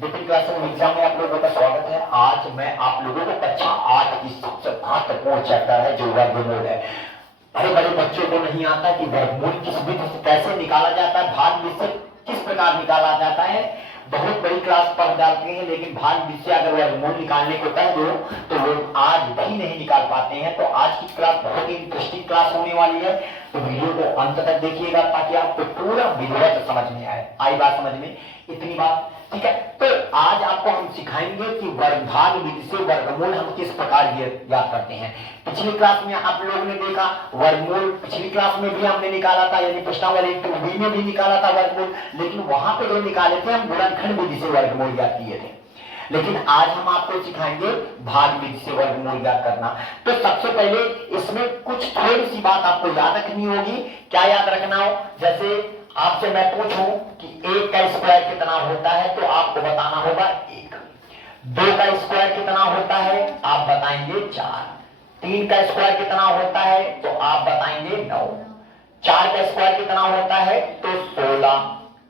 Different classroom exam में आप लोगों का स्वागत है। आज मैं आप लोगों को कक्षा 8 की सबसे महत्वपूर्ण चैप्टर है जो वर्गमूल है। बड़े बड़े बच्चों को नहीं आता कि वर्गमूल किस विधि से कैसे निकाला जाता है, भाग में से किस प्रकार निकाला जाता है। बहुत बड़ी क्लास पढ़ डालते हैं लेकिन भाग में से अगर वर्गमूल निकालने को कह दो तो लोग आज भी नहीं निकाल पाते हैं। तो आज की क्लास बहुत ही इंटरेस्टिंग क्लास होने वाली है, तो वीडियो को अंत तक देखिएगा ताकि आपको पूरा विधिवत समझ में आए। आई बात समझ में? इतनी बात ठीक है। तो आज आपको हम सिखाएंगे कि वर्गभाग विधि से वर्गमूल हम किस प्रकार याद करते हैं। पिछली क्लास में आप लोगों ने देखा वर्गमूल, पिछली क्लास में भी हमने निकाला था, यानी प्रश्नावली 2B में भी निकाला था वर्गमूल, लेकिन वहां पे जो निकाले थे हम गुणनखंड विधि से वर्गमूल याद किए थे। लेकिन आज हम आपको सिखाएंगे भाग विधि से वर्गमूल याद करना। तो सबसे पहले इसमें कुछ थोड़ी सी बात आपको याद रखनी होगी। क्या याद रखना हो? जैसे आपसे मैं पूछूं कि 1 का स्क्वायर कितना होता है तो आपको बताना होगा 1। 2 का स्क्वायर कितना होता है आप बताएंगे 4। 3 का स्क्वायर कितना होता है तो आप बताएंगे 9। 4 का स्क्वायर कितना होता है तो 16।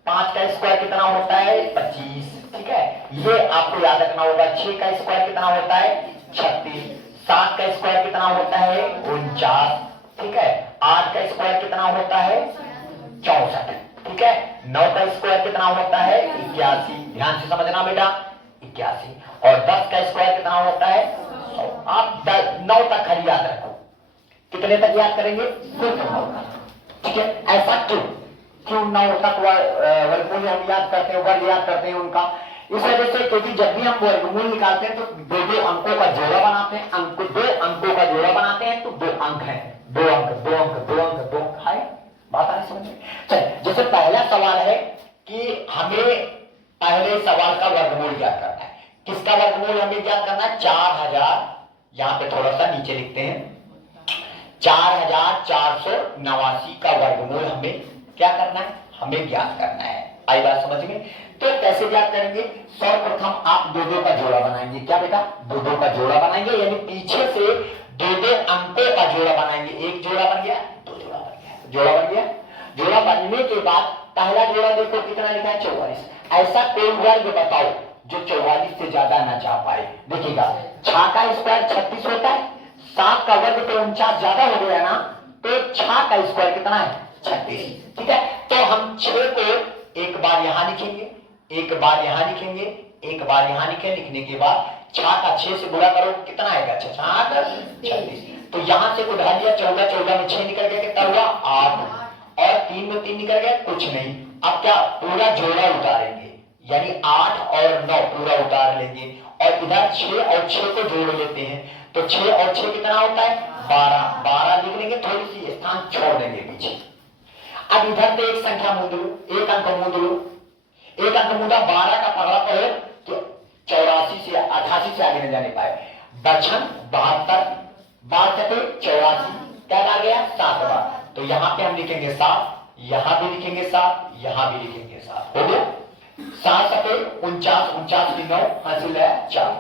5 का स्क्वायर कितना होता है 25। ठीक है, ये आपको याद रखना होगा। 6 का स्क्वायर कितना होता है 36। 7 का स्क्वायर कितना होता है 49। ठीक है, 8 का स्क्वायर कितना होता है 64। ठीक है, 9 का स्क्वायर कितना होता है 81। ध्यान से समझना बेटा, 81। और 10 का स्क्वायर कितना होता है 100। आप 9 तक खाली याद रखो। कितने तक याद करेंगे? सिर्फ 9 तक। ठीक है, ऐसा क्यों 9 तक वर्गमूल हम याद करते हैं, वर्ग याद करते हैं उनका? इस वजह से क्योंकि जब भी हम वर्गमूल निकालते हैं तो दो अंकों का जोड़ा बनाते हैं। दो अंकों का जोड़ा बनाते हैं तो 2 अंक है, 2 अंक 2 अंक 2 अंक 2 अंक है। बात आ रही समझ में? चलिए, जैसे पहला सवाल है कि हमें पहले सवाल का वर्गमूल ज्ञात करना है। किसका वर्गमूल हमें ज्ञात करना है? 4000। यहां पे थोड़ा सा नीचे लिखते हैं, 4489 का वर्गमूल हमें क्या करना है? हमें ज्ञात करना है। आई बात समझ में? तो कैसे ज्ञात करेंगे? सर्वप्रथम आप 2-2 का जोड़ा बनाएंगे। क्या बेटा? 2-2 का जोड़ा बनाएंगे, यानी पीछे से 2-2 अंकों का जोड़ा बनाएंगे। एक जोड़ा बन गया, 2 जोड़ा बन गया, जोड़ा बन गया। जोड़ा बनने के बाद पहला जोड़ा देखो कितना लिखा है 44। ऐसा कोई वर्ग बताओ जो 44 से ज्यादा ना जा पाए। देखिएगा, 6 का स्क्वायर 36 होता है, 7 का वर्ग तो 49 ज्यादा हो गया ना, तो 6 का स्क्वायर कितना है 36। ठीक है, तो हम 6 को एक बार यहां लिखेंगे, एक बार यहां लिखेंगे, एक बार यहां लिखेंगे। लिखने के बाद 6 का 6 से गुणा करो, कितना आएगा? 6 36। तो यहां से उठा लिया, 14 14 में 6 निकल गया, कितना हुआ 8। और 3 में 3 निकल गया, कुछ नहीं। अब क्या पूरा जोड़ा उतारेंगे, यानी 8 और 9 पूरा उतार लेंगे। और इधर 6 और 6 को जोड़ लेते हैं, तो 6 और 6 कितना होता है 12। 12 लिख लेंगे, थोड़ी सी स्थान छोड़ देंगे पीछे। अब इधर पे एक संख्या मूंद लो, एक अंक मूंद लो। एक अंक मूंदा, 12 का पगड़ा पड़े तो 84 से 88 से आगे न जाने पाए। दक्षिण 72, 62 84, क्या आ गया 7 बार। तो यहां पे हम लिखेंगे 7, यहां भी लिखेंगे 7, यहां भी लिखेंगे 7। हो गया 7 7 49, 49 की 9 हासिल है 4।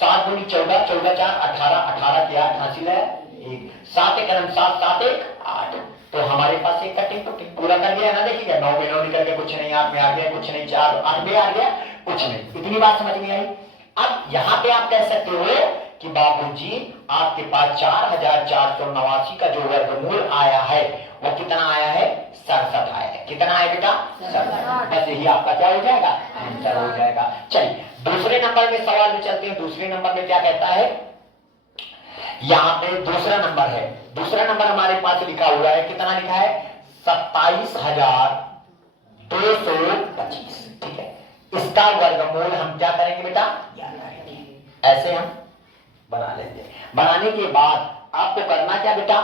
7 दूनी 14, 14 4 18, 18 की 8 हासिल है 1। 7 1 7, 7 1 8। तो हमारे पास एक कटिंग तो पूरा कर गया ना। देखिएगा 9 में 9 निकल गया, कुछ नहीं। 8 में आ गया, कुछ नहीं। 4 8 में आ गया, कुछ नहीं। इतनी बात समझ में आई? अब यहां पे आप कह सकते हो कि बाबूजी आपके पास 4489 का जो वर्गमूल आया है वो कितना आया है 67 आया है। कितना आया बेटा 67। बस यही आपका क्या हो जाएगा आंसर हो जाएगा। चलिए दूसरे नंबर में सवाल में चलते हैं। दूसरे नंबर में क्या कहता है? यहां पे दूसरा नंबर है। दूसरा नंबर हमारे पास लिखा हुआ है, कितना लिखा है 27225। ठीक है, इसका वर्गमूल हम क्या करेंगे बेटा याद करेंगे। ऐसे हम बना लेंगे। बनाने के बाद आपको करना क्या बेटा?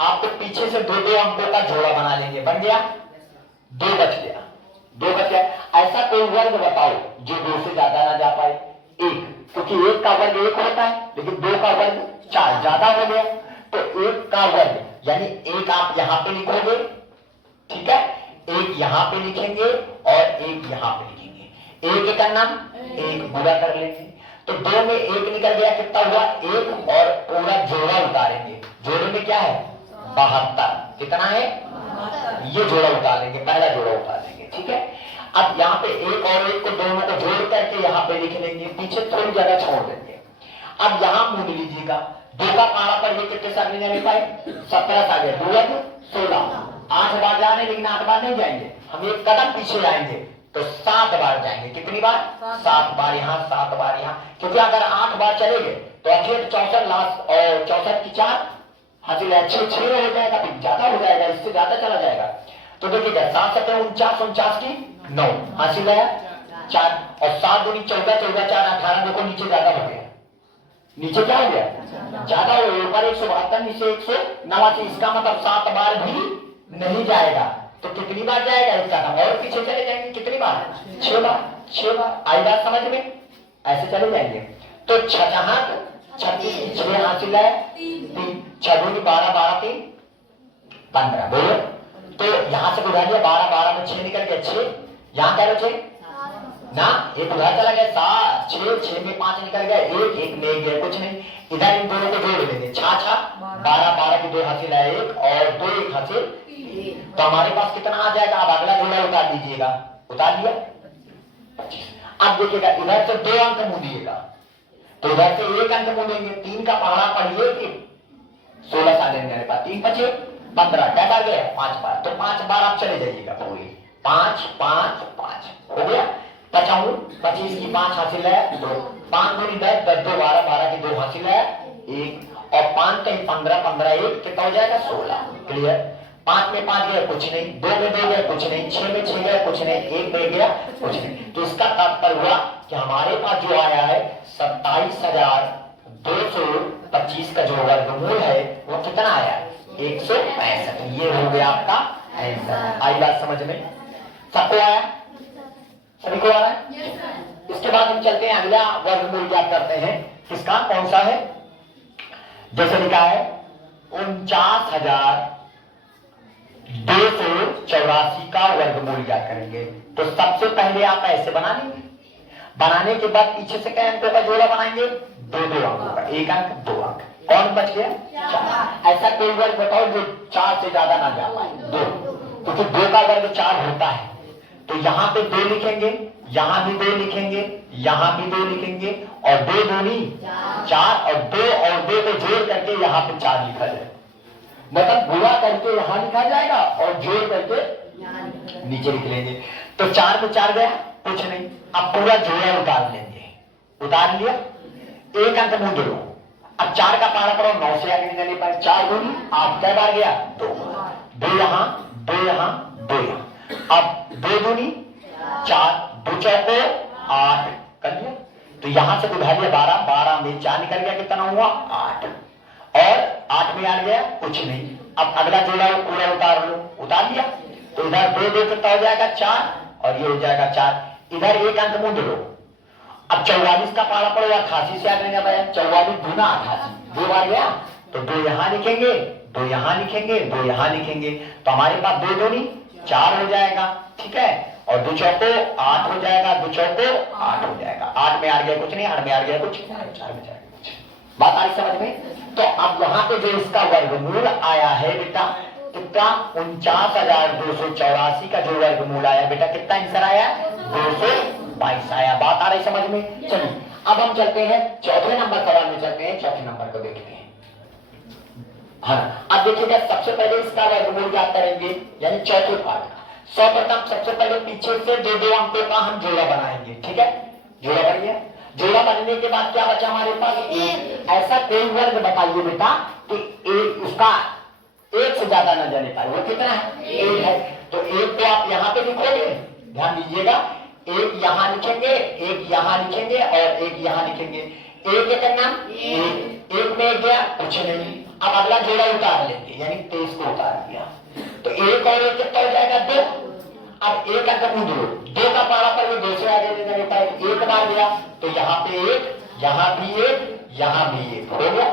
आपको पीछे से 2-2 अंकों का जोड़ा बना लेंगे। बन गया, 2 बच गया, 2 बच गया। ऐसा कोई वर्ग बताओ जो 2 से ज्यादा ना जा पाए। 1, क्योंकि 1 का वर्ग 1 होता है, लेकिन 2 का वर्ग 4 ज्यादा हो गया। तो 1 का वर्ग यानी 1 आप यहां पे लिखोगे, ठीक है, 1 यहां पे लिखेंगे और 1 यहां पे लिखेंगे। 1 का नाम 1 पूरा कर लेंगे। तो 2 में 1 निकल गया, कितना हुआ 1। और पूरा जोड़ा उतारेंगे। जोड़े में क्या है 72। कितना है ये जोड़ा उतार लेंगे, पहला जोड़ा उतार लेंगे। ठीक है, अब यहाँ पे 1 और 1 को दोनों को जोड़ करके करके यहाँ पे लिख लेंगे, पीछे थोड़ी जगह छोड़ देंगे। अब यहाँ मूल लीजिएगा, 2 का पारा पर ये कितने से आगे जाने पाए, 17 आ गए, 2 16, 8 बार जाने, लेकिन 8 बार नहीं जाएंगे, हम एक कदम पीछे जाएंगे तो 7 बार जाएंगे। कितनी बार, 7 बार यहाँ, 7 बार यहाँ, क्योंकि अगर 8 बार चले गए तो अखेर 64 लास्ट और 64 की 4 हासिल है, 6 हो जाएगा, फिर ज्यादा हो जाएगा, इससे ज्यादा चला जाएगा। तो देखिएगा 7 7 49, 49 की 9 हासिल है 4, और 7 दूनी 14, 14 4 18, देखो नीचे ज्यादा हो गया, नीचे क्या हो गया, ज्यादा हो गया, ऊपर 172, नीचे 189, इसका मतलब 7 बार भी नहीं जाएगा। तो कितनी बार जाएगा इसका नाम, और पीछे चले जाएंगे, कितनी बार, 6 बार, 6 बार। आई बात समझ में, ऐसे चले जाएंगे। तो 36 की 6 हासिल है 3, 6 दूनी 12, 12 3 15, बोलो। तो यहां से उधर दिया 12, 12 में 6 निकल गया 6, यहाँ क्या बचे ना, एक उधर चला गया 7, 6 में 5 निकल गया, 1 में 1 गया, कुछ नहीं। इधर इन दोनों को जोड़ लेंगे, 6 12, 12 की 2 हासिल है 1 और 2 1 हासिल, तो हमारे पास कितना आ जाएगा। अब अगला जोड़ा उतार दीजिएगा, उतार दिया 25। अब देखिएगा इधर से 2 अंक मुंह दिएगा, तो इधर से 1 अंक मुंह देंगे, 3 का पहाड़ा पढ़िए कि 16 साल मेरे पास, 3 5 15, क्या आ गया 5 बार, तो 5 बार आप चले जाइएगा पूरी, 5 5 5 हो गया। 25 की 5 हासिल है 2, 5 दूनी 10, 10 2 12, 12 की 2 हासिल है 1, और 5 3 15, 15 1 कितना हो जाएगा 16। क्लियर। 5 में 5 गया कुछ नहीं, 2 में 2 गया कुछ नहीं, 6 में 6 गया कुछ नहीं, 1 में गया कुछ नहीं। तो इसका तात्पर्य हुआ कि हमारे पास जो आया है 27,225 का जो वर्गमूल है वो कितना आया, 165। ये हो गया आपका आंसर। आई बात समझ में, सबको आया, सभी को आ रहा है। इसके बाद हम चलते हैं अगला वर्गमूल ज्ञात करते हैं, किसका, कौन सा है, जैसे लिखा है 49,284 का वर्गमूल ज्ञात करेंगे। तो सबसे पहले आप ऐसे बना लेंगे, बनाने के बाद पीछे से क्या अंकों का जोड़ा बनाएंगे, 2 अंकों का, 1 अंक 2 अंक, कौन बच गया 4। ऐसा कोई वर्ग बताओ जो 4 से ज्यादा ना जा पाए, 2, क्योंकि 2 का वर्ग 4 होता है। तो यहाँ पे 2 लिखेंगे, यहाँ भी 2 लिखेंगे, यहाँ भी 2 लिखेंगे, और 2 दूनी 4, और 2 को जोड़ करके यहाँ पे 4 लिखा जाए, मतलब गुणा करके यहाँ लिखा जाएगा और जोड़ करके नीचे लिख लेंगे। तो 4 में 4 गया कुछ नहीं, अब पूरा जोड़ा उतार लेंगे, उतार लिया, 1 अंक मुंह दो। अब 4 का पारा पड़ो, 9 से आगे नहीं पाए, 4 दूनी 8, कै बार गया 2, 2 यहाँ 2 यहाँ 2 यहाँ, अब 2 दूनी 4, 2 चौको 8 कर लिया। तो यहां से बुझा लिया 12, 12 में 4 निकल गया, कितना हुआ 8, और 8 में 8 गया कुछ नहीं। अब अगला जोड़ा पूरा उतार लो, उतार लिया। तो इधर 2 2 कितना हो जाएगा 4, और ये हो जाएगा 4, इधर 1 अंक मुंह लो। अब 44 का पारा पड़ो, 88 से आगे 44 दूना 88, 2 बार गया, तो 2 यहां लिखेंगे, 2 यहां लिखेंगे, 2 यहां लिखेंगे, तो हमारे पास 2 दूनी 4 हो जाएगा, ठीक है, और 2 चौको 8 हो जाएगा, 2 चौको 8 हो जाएगा, 8 में 8 गया कुछ नहीं, 8 में 8 गया कुछ, 4 में जाएगा कुछ। बात आ रही समझ में। तो अब यहाँ पे जो इसका वर्गमूल आया है बेटा, कितना 49,284 का जो वर्गमूल आया बेटा, कितना आंसर आया 222 आया। बात आ रही समझ में। चलिए अब हम चलते हैं चौथे नंबर सवाल में, चलते हैं चौथे नंबर को देखते हैं। हाँ, अब देखिएगा सबसे पहले इसका वर्गमूल क्या करेंगे, यानी चौथे पार्ट का। सर्वप्रथम सबसे पहले पीछे से 2 अंकों का हम जोड़ा बनाएंगे, ठीक है, जोड़ा बन गया। जोड़ा बनने के बाद क्या बचा हमारे पास, एक। ऐसा कोई वर्ग बताइए बेटा कि एक उसका 1 से ज्यादा न जाने पाए, वो कितना है 1 है। तो 1 को आप यहाँ पे लिखोगे, ध्यान दीजिएगा, 1 यहाँ लिखेंगे, 1 यहाँ लिखेंगे और 1 यहाँ लिखेंगे। 1 का नाम 1 में गया कुछ नहीं। अब अगला जोड़ा उतार लेंगे, यानी 23 को उतार दिया, तो 1 और 1 कितना हो जाएगा 2। अब 1 अंक मुंह दो, 2 का पारा पर 2 से आगे नहीं जाने पाए, 1 बार गया, तो यहाँ पे 1, यहाँ भी 1, यहाँ भी 1 हो गया।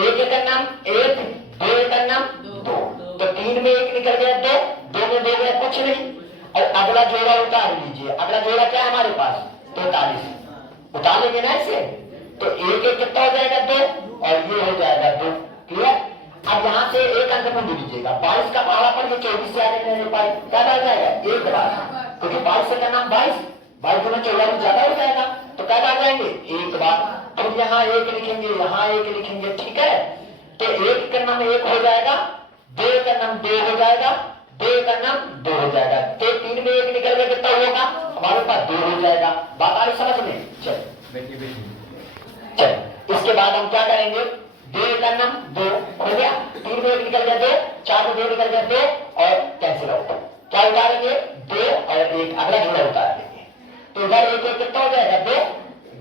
1 का नाम 1, 2 का नाम 2, तो 3 में 1 निकल गया 2, 2 में 2 गया कुछ नहीं। और अगला जोड़ा उतार लीजिए, अगला जोड़ा क्या है हमारे पास 43, उतार लेंगे ना इसे, तो 1 कितना हो जाएगा 2, और ये हो जाएगा 2। क्लियर। अब यहाँ से 1 अंक मुंह लीजिएगा, 22 का पहाड़ा पर 24 से आगे नहीं पाए, क्या आ जाएगा 1 बार, क्योंकि 22 का नाम 22 22 गुना 44 ज्यादा हो जाएगा। फिर यहाँ एक लिखेंगे, यहाँ एक लिखेंगे, ठीक है। तो एक का नाम एक हो जाएगा, दो का नाम दो हो जाएगा, दो का नाम दो हो जाएगा। तो तीन में एक निकल गया, कितना होगा हमारे पास? दो हो जाएगा। बात आ रही समझ में? चल इसके बाद हम क्या करेंगे? दो का नाम दो हो गया, तीन में एक निकल गया दो, चार में दो निकल गया दो, और कैंसिल आउट। क्या उतारेंगे? दो और एक, अगला जोड़ा उतार लेंगे। तो इधर एक एक कितना हो जाएगा? दो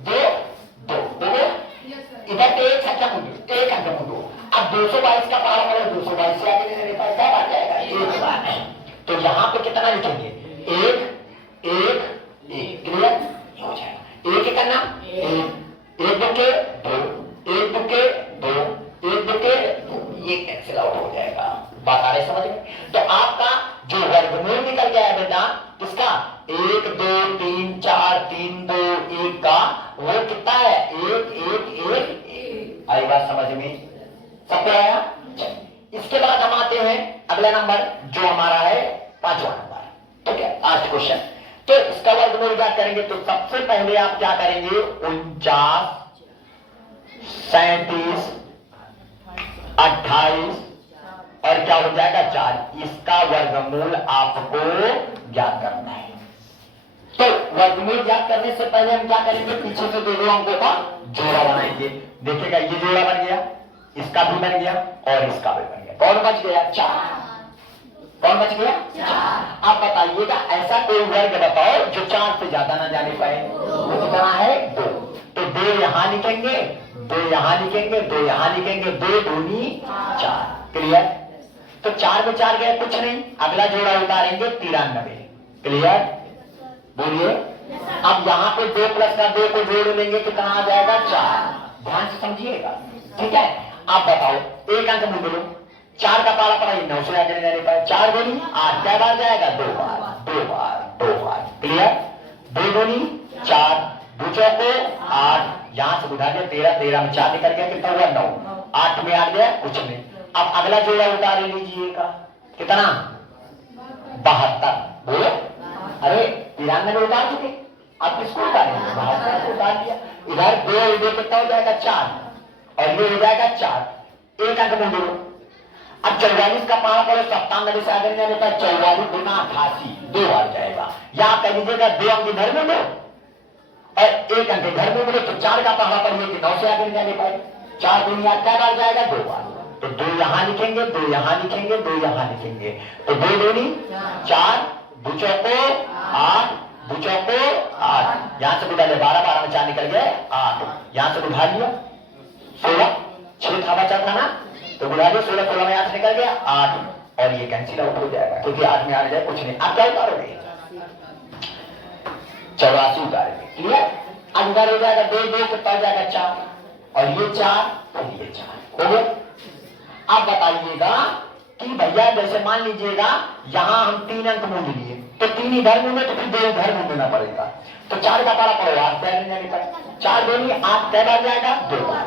दो दो हो गया। इधर पे एक संख्या मुझे, एक अंक मुझे। अब 222 का पारा करो, 222 से आगे नहीं पाए, क्या बात जाएगा? एक बार। तो यहाँ पे कितना लिखेंगे? एक एक एक, क्लियर हो जाएगा। एक का नाम एक दुके दो, एक दुके दो, एक दुके दो, ये कैंसिल आउट हो जाएगा। बात आ रही समझ में? तो आपका जो वर्गमूल निकल गया है बेटा किसका? एक दो तीन चार तीन दो एक का, वो कितना है? एक एक एक एक। आई बात समझ में? सब पे आया? इसके बाद हम आते हैं अगला नंबर जो हमारा है पांचवा नंबर, ठीक है, लास्ट क्वेश्चन। तो इसका वर्गमूल क्या करेंगे? तो सबसे पहले आप क्या करेंगे? 49 37 28 और क्या हो जाएगा? 4। इसका वर्गमूल आपको ज्ञात करना है। तो वर्गमूल ज्ञात करने से पहले हम क्या करेंगे? पीछे से दो अंकों का जोड़ा बनाएंगे। देखिएगा ये जोड़ा बन गया, इसका भी बन गया और इसका भी बन गया। कौन बच गया? 4। कौन बच गया? 4। आप बताइएगा ऐसा कोई वर्ग बताओ जो 4 से ज्यादा ना जाने पाए। वो कितना है? 2। तो 2 यहां लिखेंगे, 2 यहां लिखेंगे, 2 यहां लिखेंगे, 2 दूनी 4। क्लियर? तो 4 में 4 गया, कुछ नहीं। अगला जोड़ा उतारेंगे 93। क्लियर? बोलिए। अब यहाँ पे 2 प्लस का 2 को जोड़ लेंगे, कितना आ जाएगा? 4। ध्यान से समझिएगा, ठीक है। आप बताओ एक अंक में बोलो, 4 का पाला पड़ा 9 से आगे नहीं जाने पाए। 4 दूनी 8, क्या बार जाएगा? 2 बार, 2 बार, 2 बार। क्लियर? 2 दूनी 4, 2 चौको 8, यहां से उठा के 13, 13 में 4 निकल गया, कितना हुआ? 9। 8 में आ गया, कुछ नहीं। अब अगला जोड़ा उतार लीजिएगा, कितना? 72। बोलो। अरे 93 में उतार चुके, आप किसको उतारेंगे? 72 उतार दिया। इधर 2 इधर कितना हो जाएगा? 4 और ये हो जाएगा 4। एक अंक में बोलो। अब 44 का पारा पड़ो, 97 से आगे जाने पर 44 गुना 88, 2 बार जाएगा। या कह लीजिएगा 2 अंक इधर में लो और एक अंक इधर में बोलो, तो 4 का पारा पड़िए कि 9 से आगे नहीं जाने पाए। 4 दुनिया क्या बार जाएगा? 2 बार। तो 2 यहां लिखेंगे, 2 यहां लिखेंगे, 2 यहां लिखेंगे। तो 2 दूनी 4, 2 चौको 8, 2 चौको 8, यहां से बुढ़ा ले 12, 12 में 4 निकल गए 8, यहां से बुढ़ा लिया 16, 6 था बचा था ना, तो बुढ़ा लिया 16, 16 में 8 निकल गया 8, और ये कैंसिल आउट हो जाएगा क्योंकि 8 में आ जाए कुछ नहीं। आप क्या उतारोगे? 84 उतारेंगे। क्लियर? अंदर हो जाएगा 2 2 कितना जाएगा? 4, और ये 4 और ये 4 हो गया। आप बताइएगा कि भैया जैसे मान लीजिएगा यहां हम 3 अंक मूल लिए, तो 3 इधर मूल तो फिर 2 इधर मूल लेना पड़ेगा। तो 4 का पारा पड़ो 8 पैर नहीं पड़े, 4 दूनी 8 कै बार जाएगा? 2 बार।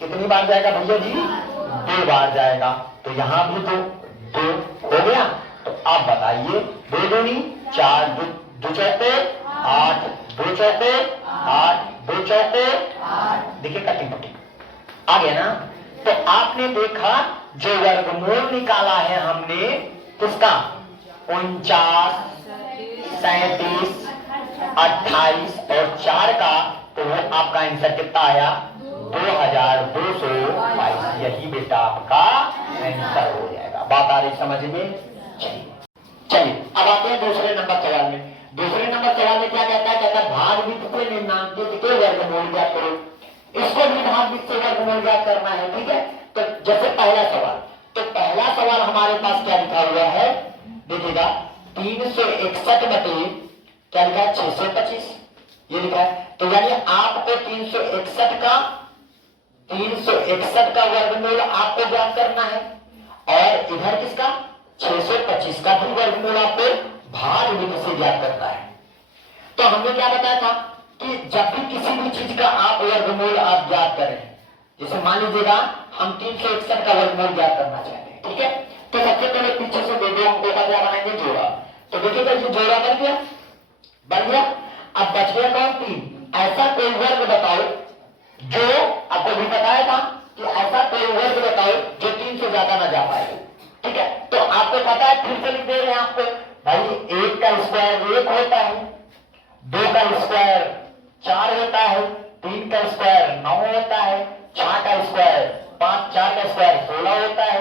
कितनी बार जाएगा भैया जी? 2 बार जाएगा। तो यहां भी 2 हो गया। तो आप बताइए 2 दूनी 4, 2 चौके 8, 2 चौके 8, 2 चौके 8, देखिए कटिंग कटिंग आ गया ना। तो आपने देखा जो वर्गमूल निकाला है हमने किसका? 49, 37, 28 और 4 का, तो वो आपका आंसर कितना आया? 2222। यही बेटा आपका आंसर हो जाएगा। बात आ रही समझ में? चलिए अब आते हैं दूसरे नंबर सवाल में। दूसरे नंबर सवाल में क्या कहता है? कहता है भाग वित्त से निम्नांकित के वर्गमूल ज्ञात करो। इसको भी भाग वित्त से वर्गमूल ज्ञात करना है, ठीक है। तो जैसे पहला सवाल, तो पहला सवाल हमारे पास क्या लिखा हुआ है? देखिएगा 361 बटे क्या लिखा है? 625 ये लिखा है। तो यानी आपको 361 का वर्गमूल आपको ज्ञात करना है, और इधर किसका? 625 का भी वर्गमूल आपको भाग वित्त से ज्ञात करना है। तो हमने क्या बताया था कि जब भी किसी भी चीज का आप वर्गमूल आप ज्ञात करें, जैसे मान लीजिएगा हम 361 का वर्गमूल ज्ञात करना चाहते हैं, ठीक है। तो सबसे पहले पीछे से 2 अंकों का क्या बनाएंगे? जोड़ा। तो देखिएगा ये जोड़ा बन गया। अब बच गया कौन? 3। ऐसा कोई वर्ग बताओ जो आपको भी बताया था कि ऐसा कोई वर्ग बताओ जो 3 से ज्यादा ना जा पाए। ठीक है, तो आपको पता है, फिर से लिख दे रहे हैं आपको भाई, 1 का स्क्वायर 1 होता है, 2 का स्क्वायर 4 होता है, 3 का स्क्वायर 9 होता है, 4 का स्क्वायर 16 होता है,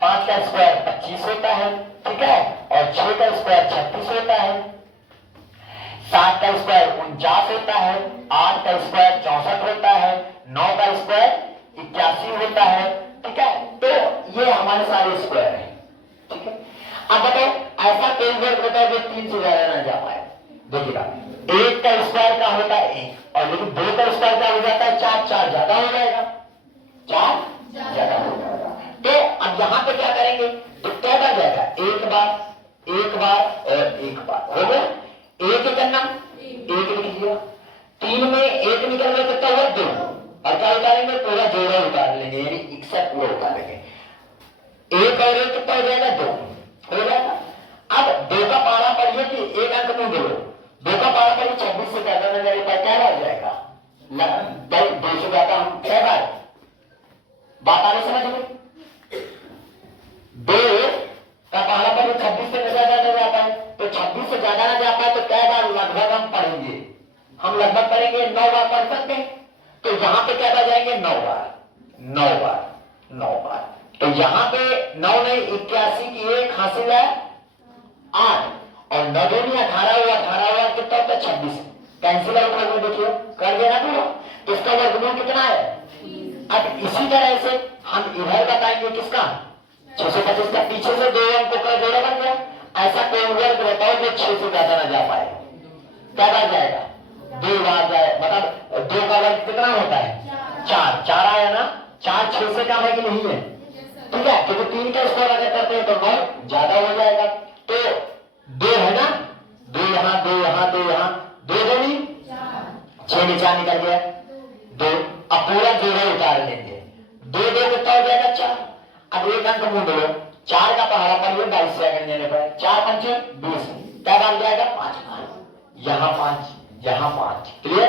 5 का स्क्वायर 25 होता है, ठीक है, और 6 का स्क्वायर 36 होता है, 7 का स्क्वायर 49 होता है, 8 का स्क्वायर 64 होता है, 9 का स्क्वायर 81 होता है। ठीक है, तो ये हमारे सारे स्क्वायर हैं। ठीक है, अब बताओ ऐसा कोई वर्ग बताओ जो 3 से ज्यादा ना जा पाए। देखिएगा, 1 का स्क्वायर क्या होता है 1, और लेकिन 2 का स्क्वायर क्या हो जाता है 4, 4 ज्यादा हो जाएगा, 4 ज्यादा हो जाएगा। तो अब यहां पे क्या करेंगे, तो क्या बन जाएगा, एक बार और एक बार हो गया, एक करना, एक लिख दिया, 3 में 1 निकल गया कितना हुआ 2, और क्या उतारेंगे, पूरा जोड़ा उतार लेंगे, यानी एक्सेप्ट पूरा उतारेंगे, 1 और 1 कितना हो जाएगा 2 हो जाएगा। अब 2 का पारा पढ़िए कि एक अंक में जोड़ो, 2 का पारा पढ़िए 26 से ज्यादा ना जाए क्या आ जाएगा, 2 से ज्यादा हम क्या बार बात आ रही समझ में, 2 का पहला पढ़िए 26 से ज्यादा ना जा पाए, तो 26 से ज्यादा ना जा पाए तो क्या बार लगभग हम पढ़ेंगे, हम लगभग पढ़ेंगे 9 बार पढ़ सकते हैं। तो यहां पे क्या जाएंगे 9 बार, 9 बार, 9 बार, तो यहां पे 9 नहीं 81 की 1 हासिल है 8, और 9 दूनी 18 हुआ, 18 हुआ कितना होता है 26, कैंसिल आउट हो गया, देखिए कर देना पूरा, तो इसका वर्गमूल कितना है। अब इसी तरह से हम इधर बताएंगे किसका 625 का, पीछे से 2 अंकों का जोड़ा बन गया। ऐसा कोई वर्ग बताओ जो 6 से ज्यादा ना जा पाए, क्या बन जाएगा 2 बार जाए, मतलब 2 का वर्ग कितना होता है 4, 4 आया ना, 4 6 से कम है कि नहीं है, ठीक है, क्योंकि 3 का स्क्वायर अगर करते हैं तो 9 ज्यादा हो जाएगा, तो 2 है ना, 2 यहाँ 2 यहाँ 2 यहाँ, 2 दूनी 6 नीचा निकल गया 2, अब पूरा जोड़ा उतार लेंगे, 2 2 कितना हो जाएगा 4, अब एक अंक मूंद लो, 4 का पहाड़ा पर 22 सेकंड देने पर 4 पंचे 20, क्या बन जाएगा 5, यहाँ 5 यहाँ 5, क्लियर,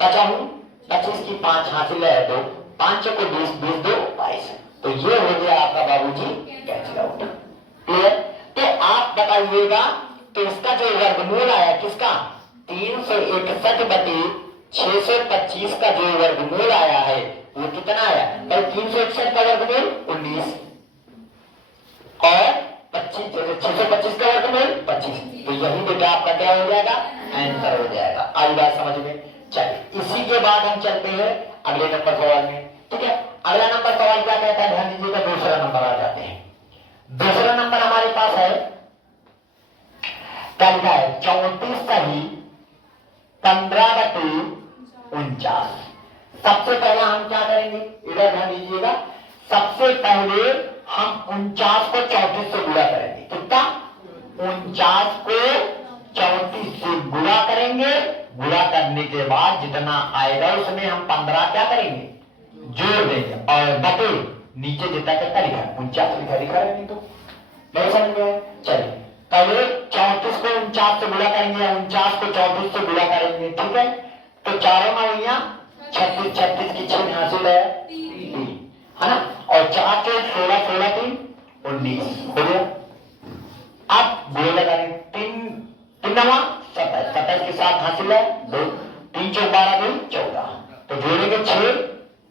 25 की 5 हासिल है 2, 5 को 20, 20 2 22, तो ये हो गया आपका बाबूजी कैंसिल आउट, क्लियर। तो आप बताइएगा, तो इसका जो वर्गमूल आया किसका 361 बटे 625 का जो वर्गमूल आया है वो कितना आया, तो 361 का वर्गमूल 19 और 25 625 का वर्गमूल 25, तो यही बेटा आपका क्या हो जाएगा आंसर हो जाएगा। आई बात समझ में, चलिए इसी के बाद हम चलते हैं अगले नंबर सवाल में। ठीक है, अगला नंबर सवाल क्या कहता है, ध्यान दीजिएगा, दूसरा नंबर आ जाते हैं। दूसरा नंबर हमारे पास है, क्या लिखा है 34 सही 15/49। सबसे पहले हम क्या करेंगे, इधर ध्यान दीजिएगा, सबसे पहले हम 49 को 34 से गुणा करेंगे, कितना 49 को 34 से गुणा करेंगे, गुणा करने के बाद जितना आएगा उसमें हम 15 क्या करेंगे जोड़ देंगे, और बटे नीचे जितना कितना लिखा है 49 लिखा है, नहीं तो नहीं समझ में। चलिए पहले 34 को 49 से गुणा करेंगे, 49 को 34 से गुणा करेंगे, ठीक है, तो चारों में हुई 36, 36 की 6 हासिल है 3, है ना, और 4 से 16, 16 3 19 हो गया। अब गुणे लगाएंगे, 3 नवा 27, 27 के साथ हासिल है 2, 3 चौक 12 2 14, तो जोड़ेंगे 6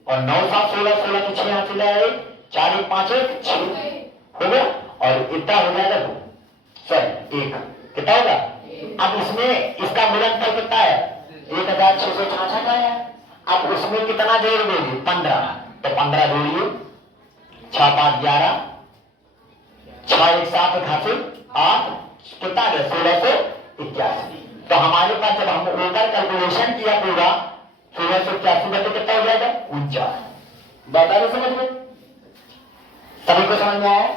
और 9 7 16, 16 की 6 हासिल है 1, 4 1 5 1 6 हो गया, और इतना हो जाएगा 2 सॉरी 1, कितना होगा। अब इसमें इसका गुणनफल कितना है 1666 का है, अब उसमें कितना जोड़ दोगे 15, तो 15 जोड़िए, 6 5 11, 6 1 7 हासिल 8, कितना है 1681, तो हमारे पास जब हम ऊपर कैलकुलेशन किया पूरा 1681 बटे कितना हो जाएगा 49, बता रहे समझ में, सभी को समझ में आया।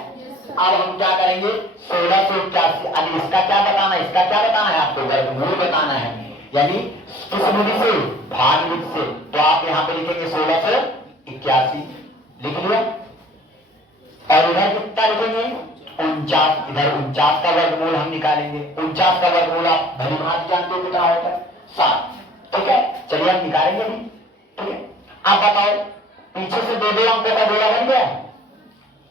अब हम क्या करेंगे 1681, अब इसका क्या बताना है, इसका क्या बताना है आपको वर्गमूल बताना है, यानी किस विधि से भाग विधि से, तो आप यहाँ पे लिखेंगे 1681 लिख लिया, और इधर कितना लिखेंगे 49, इधर 49 का वर्गमूल हम निकालेंगे, 49 का वर्गमूल आप भली भांति जानते हो कितना होता है 7, ठीक है, चलिए हम निकालेंगे भी, ठीक है। आप बताओ, पीछे से दो दो अंकों का जोड़ा बन गया,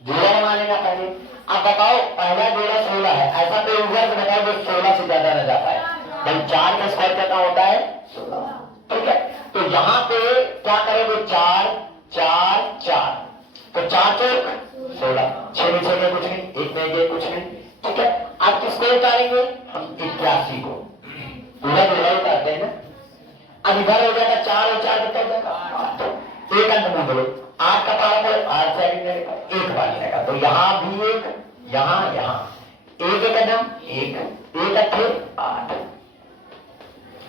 जोड़ा बना लेना पहले। अब बताओ पहला जोड़ा 16 है, ऐसा कोई वर्ग बताओ जो 16 से ज्यादा न जा पाए। भाई 4 का स्क्वायर कितना होता है 16, ठीक है। तो यहाँ पे क्या करोगे, 4 4 4, तो 4 चौक 16, 6 में 6 कुछ नहीं, 1 में 1 कुछ नहीं, ठीक है। अब किसको उतारेंगे हम, 81 को, पूरा जोड़ा उतारते हैं ना। अब इधर हो जाएगा 4 और 4 कितना हो जाएगा, 8, एक अंक में बोलो 8 का पावर पर 8 सेकंड एक बार जाएगा, तो यहाँ भी एक, यहाँ यहाँ एक एक कदम एक एक अट्ठे 8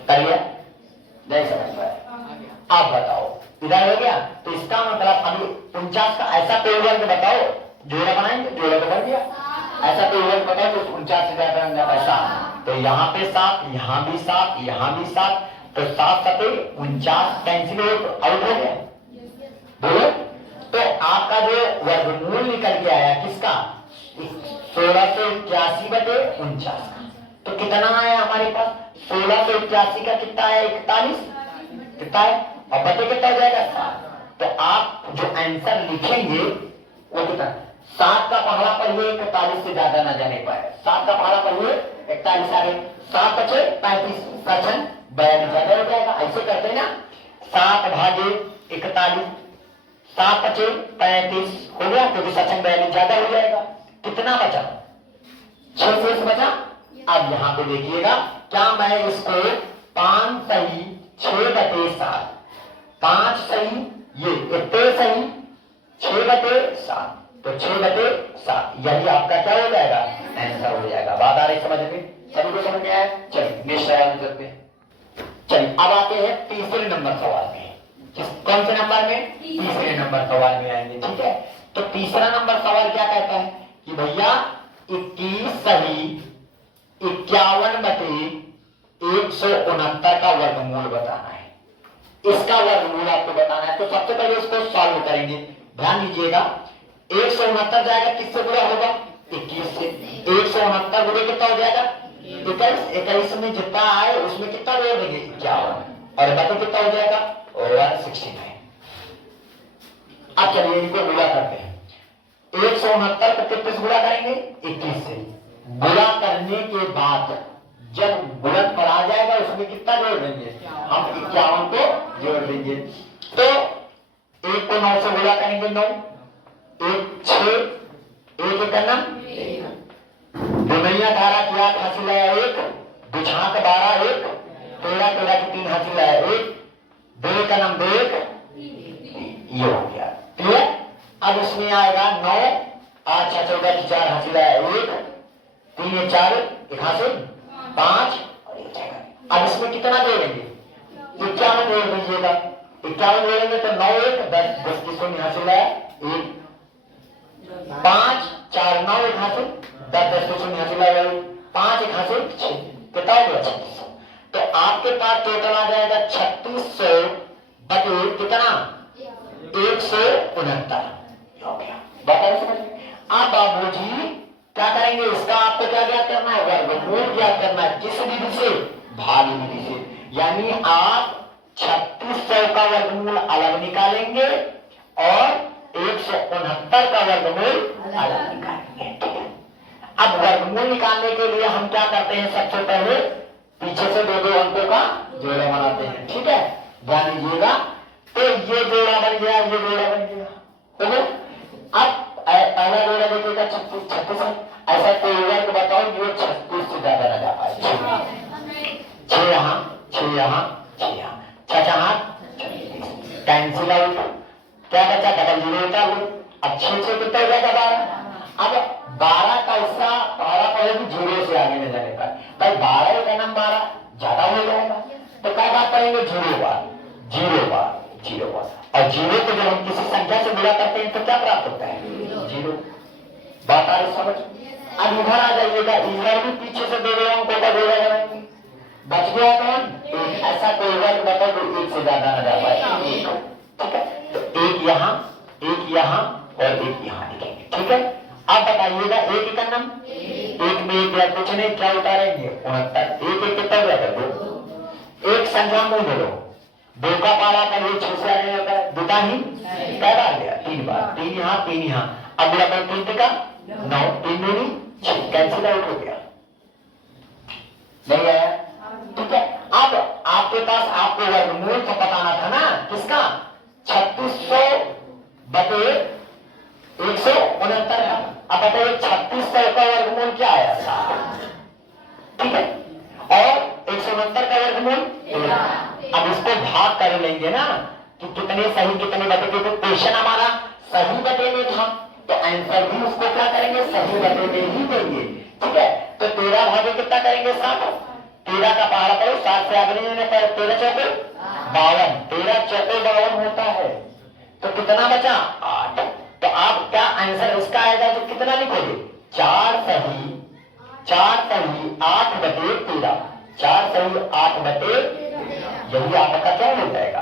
कर लिया, नहीं समझ पाए। अब बताओ इधर हो गया, तो इसका मतलब अभी 49 का ऐसा कोई वर्ग बताओ, जोड़ा बनाएंगे, जोड़ा तो बन गया, ऐसा कोई वर्ग बताओ तो 49 से ज्यादा ऐसा, तो यहाँ पे 7, यहाँ भी 7, यहाँ भी 7, तो 7 7 49 कैंसिल आउट हो गया, बोलो। तो आपका जो वर्गमूल निकल के आया किसका, 1681 बटे 49 का, तो कितना आया हमारे पास, 1681 का कितना है 41, कितना है, और बटे कितना हो जाएगा 7। तो आप जो आंसर लिखेंगे वो कितना, 7 का पहला पढ़िए 41 से ज्यादा ना जाने पाए, 7 का पहला पढ़िए 41 आ गए, 7 बचे 35, 42 ज्यादा हो जाएगा, ऐसे करते हैं ना, 7 भागे 41, 7 बचे 35 हो गया, क्योंकि सचन 42 ज्यादा हो जाएगा, कितना बचा 6 शेष बचा। अब यहाँ पे देखिएगा, क्या मैं इसको 5 सही 6 बटे 7, 5 सही ये इतने सही 6 बटे 7, तो 6 बटे 7 यही आपका क्या हो जाएगा, आंसर हो जाएगा। बात आ रही समझ में, सभी को समझ में आया। चलिए नेक्स्ट सवाल करते हैं। चलिए अब आते हैं तीसरे नंबर सवाल में, कौन से नंबर में, तीसरे नंबर सवाल में आएंगे, ठीक है। तो तीसरा नंबर सवाल क्या कहता है कि भैया 21 सही 51 बटे 169 का वर्गमूल बताना है, इसका वर्गमूल आपको बताना है। तो सबसे पहले इसको सॉल्व करेंगे, ध्यान दीजिएगा, 169 जाएगा किससे गुणा होगा, 21 से, 169 गुणे कितना हो जाएगा 21, 21 में जितना आए उसमें कितना जोड़ देंगे 51, और बटे कितना हो जाएगा 169। अब चलिए इनको गुणा करते हैं, 169 को कितने से गुणा करेंगे 21 से, गुणा करने के बाद जब गुणन पर आ जाएगा उसमें कितना जोड़ देंगे, हम 51 को जोड़ देंगे। तो 1 को 9 से गुणा करेंगे 9, 1 6, 1 एक नम, दुनिया 18 की 8 हासिल आया 1, दुछाक 12 1, 13 13 की 3 हासिल आया 1, 2 का नम 2 1, ये हो गया क्लियर। अब इसमें आएगा 9, 8 6 14 की 4 हासिल आया 1, 3 4 एक हासिल 5 और 1 जाएगा। अब इसमें कितना जोड़ेंगे 51 जोड़ दीजिएगा, 51 जोड़ेंगे तो 9 1 10 10 की शून्य हासिल आया 1, 5 4 9 एक हासिल 10 10 की शून्य हासिल आया 5 एक हासिल 6, कितना हो गया 3600। तो आपके पास टोटल आ जाएगा 3600 बटे कितना 169 हो गया। बताइए समझ में। अब बाबूजी क्या करेंगे, इसका आपको क्या ज्ञात करना है, वर्गमूल ज्ञात करना है, किस विधि से, भाग विधि से, यानी आप 3600 का वर्गमूल अलग निकालेंगे और 169 का वर्गमूल अलग निकालेंगे, ठीक है। अब वर्गमूल निकालने के लिए हम क्या करते हैं, सबसे पहले पीछे से दो दो अंकों का जोड़ा बनाते हैं, ठीक है, ध्यान दीजिएगा। तो ये जोड़ा बन गया, ये जोड़ा बन गया, ठीक है। अब पहला जोड़ा देखिएगा 36 36 है, ऐसा कोई वर्ग बताओ जो 36 से ज्यादा न जा पाए, 6 यहाँ 6 यहाँ 6 यहाँ 6 यहाँ कैंसिल आउट, क्या बचा डबल जीरो उतार लो। अब 6 से कितना हो जाएगा 12, अब 12 का हिस्सा 12 पड़ेगी जीरो से आगे में जाने पर, भाई 12 का नाम 12 ज्यादा हो जाएगा, तो क्या बात करेंगे 0 बार 0 बार 0 बार, और 0 को जब हम किसी संख्या से गुणा करते हैं तो क्या प्राप्त होता है 0। बात आ रही समझ। अब इधर आ जाइएगा, इधर भी पीछे से दो अंकों का जोड़ा लगाएंगे, बच गया कौन, ऐसा कोई वर्ग बताओ जो 1 से ज्यादा न जा पाए, ठीक है। तो 1 यहाँ 1 यहाँ और 1 यहाँ लिखेंगे, ठीक है। अब बताइएगा 1 का नम 1 में 1 या कुछ नहीं, क्या उतारेंगे 69, 1 1 कितना हो जाएगा 2, एक संख्या में बोलो दो का पाला करिए 6 से आने होता है, दुता ही कै बार गया, 3 बार, 3 यहाँ 3 यहाँ, अब मेरा पर 3 का 9, 3 दूनी 6, कैंसिल आउट हो गया, नहीं आया, ठीक है। अब आपके पास आपको वर्गमूल तो बताना था ना, किसका 3600 बटे 169 का। अब बताइए 3600 का वर्गमूल क्या आया, 7, ठीक है, और 169 का वर्गमूल 13। अब इसको भाग कर लेंगे ना कि कितने सही कितने बटे, तो क्वेश्चन हमारा सही बटे में था, तो आंसर भी उसको क्या करेंगे, सही बटे में ही देंगे, ठीक है। तो 13 भागे कितना करेंगे, 7, 13 का पहाड़ा करो, 7 से आगे नहीं, 13 चौके 52, 13 चौके 52 होता है, तो कितना बचा 8। तो आप क्या आंसर इसका आएगा, तो कितना लिखोगे, 4 सही 8 बटे 13, 4 सही 8 बटे, यही आपका क्या हो जाएगा,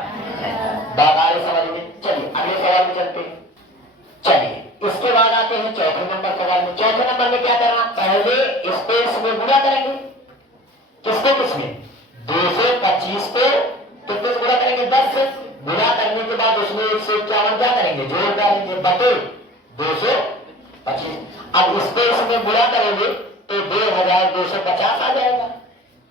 बात आ रही समझ में। चलिए अगले सवाल में चलते हैं। चलिए इसके बाद आते हैं चौथे नंबर सवाल में। चौथे नंबर में क्या करना, पहले स्पेस में गुणा करेंगे, किसको किसमें, 225 को कितने गुणा करेंगे, 10 से। गुणा करने के बाद उसमें 151 क्या करेंगे, जोड़ डालेंगे, बटे 225। अब स्पेस में गुणा करेंगे तो 2250 आ जाएगा,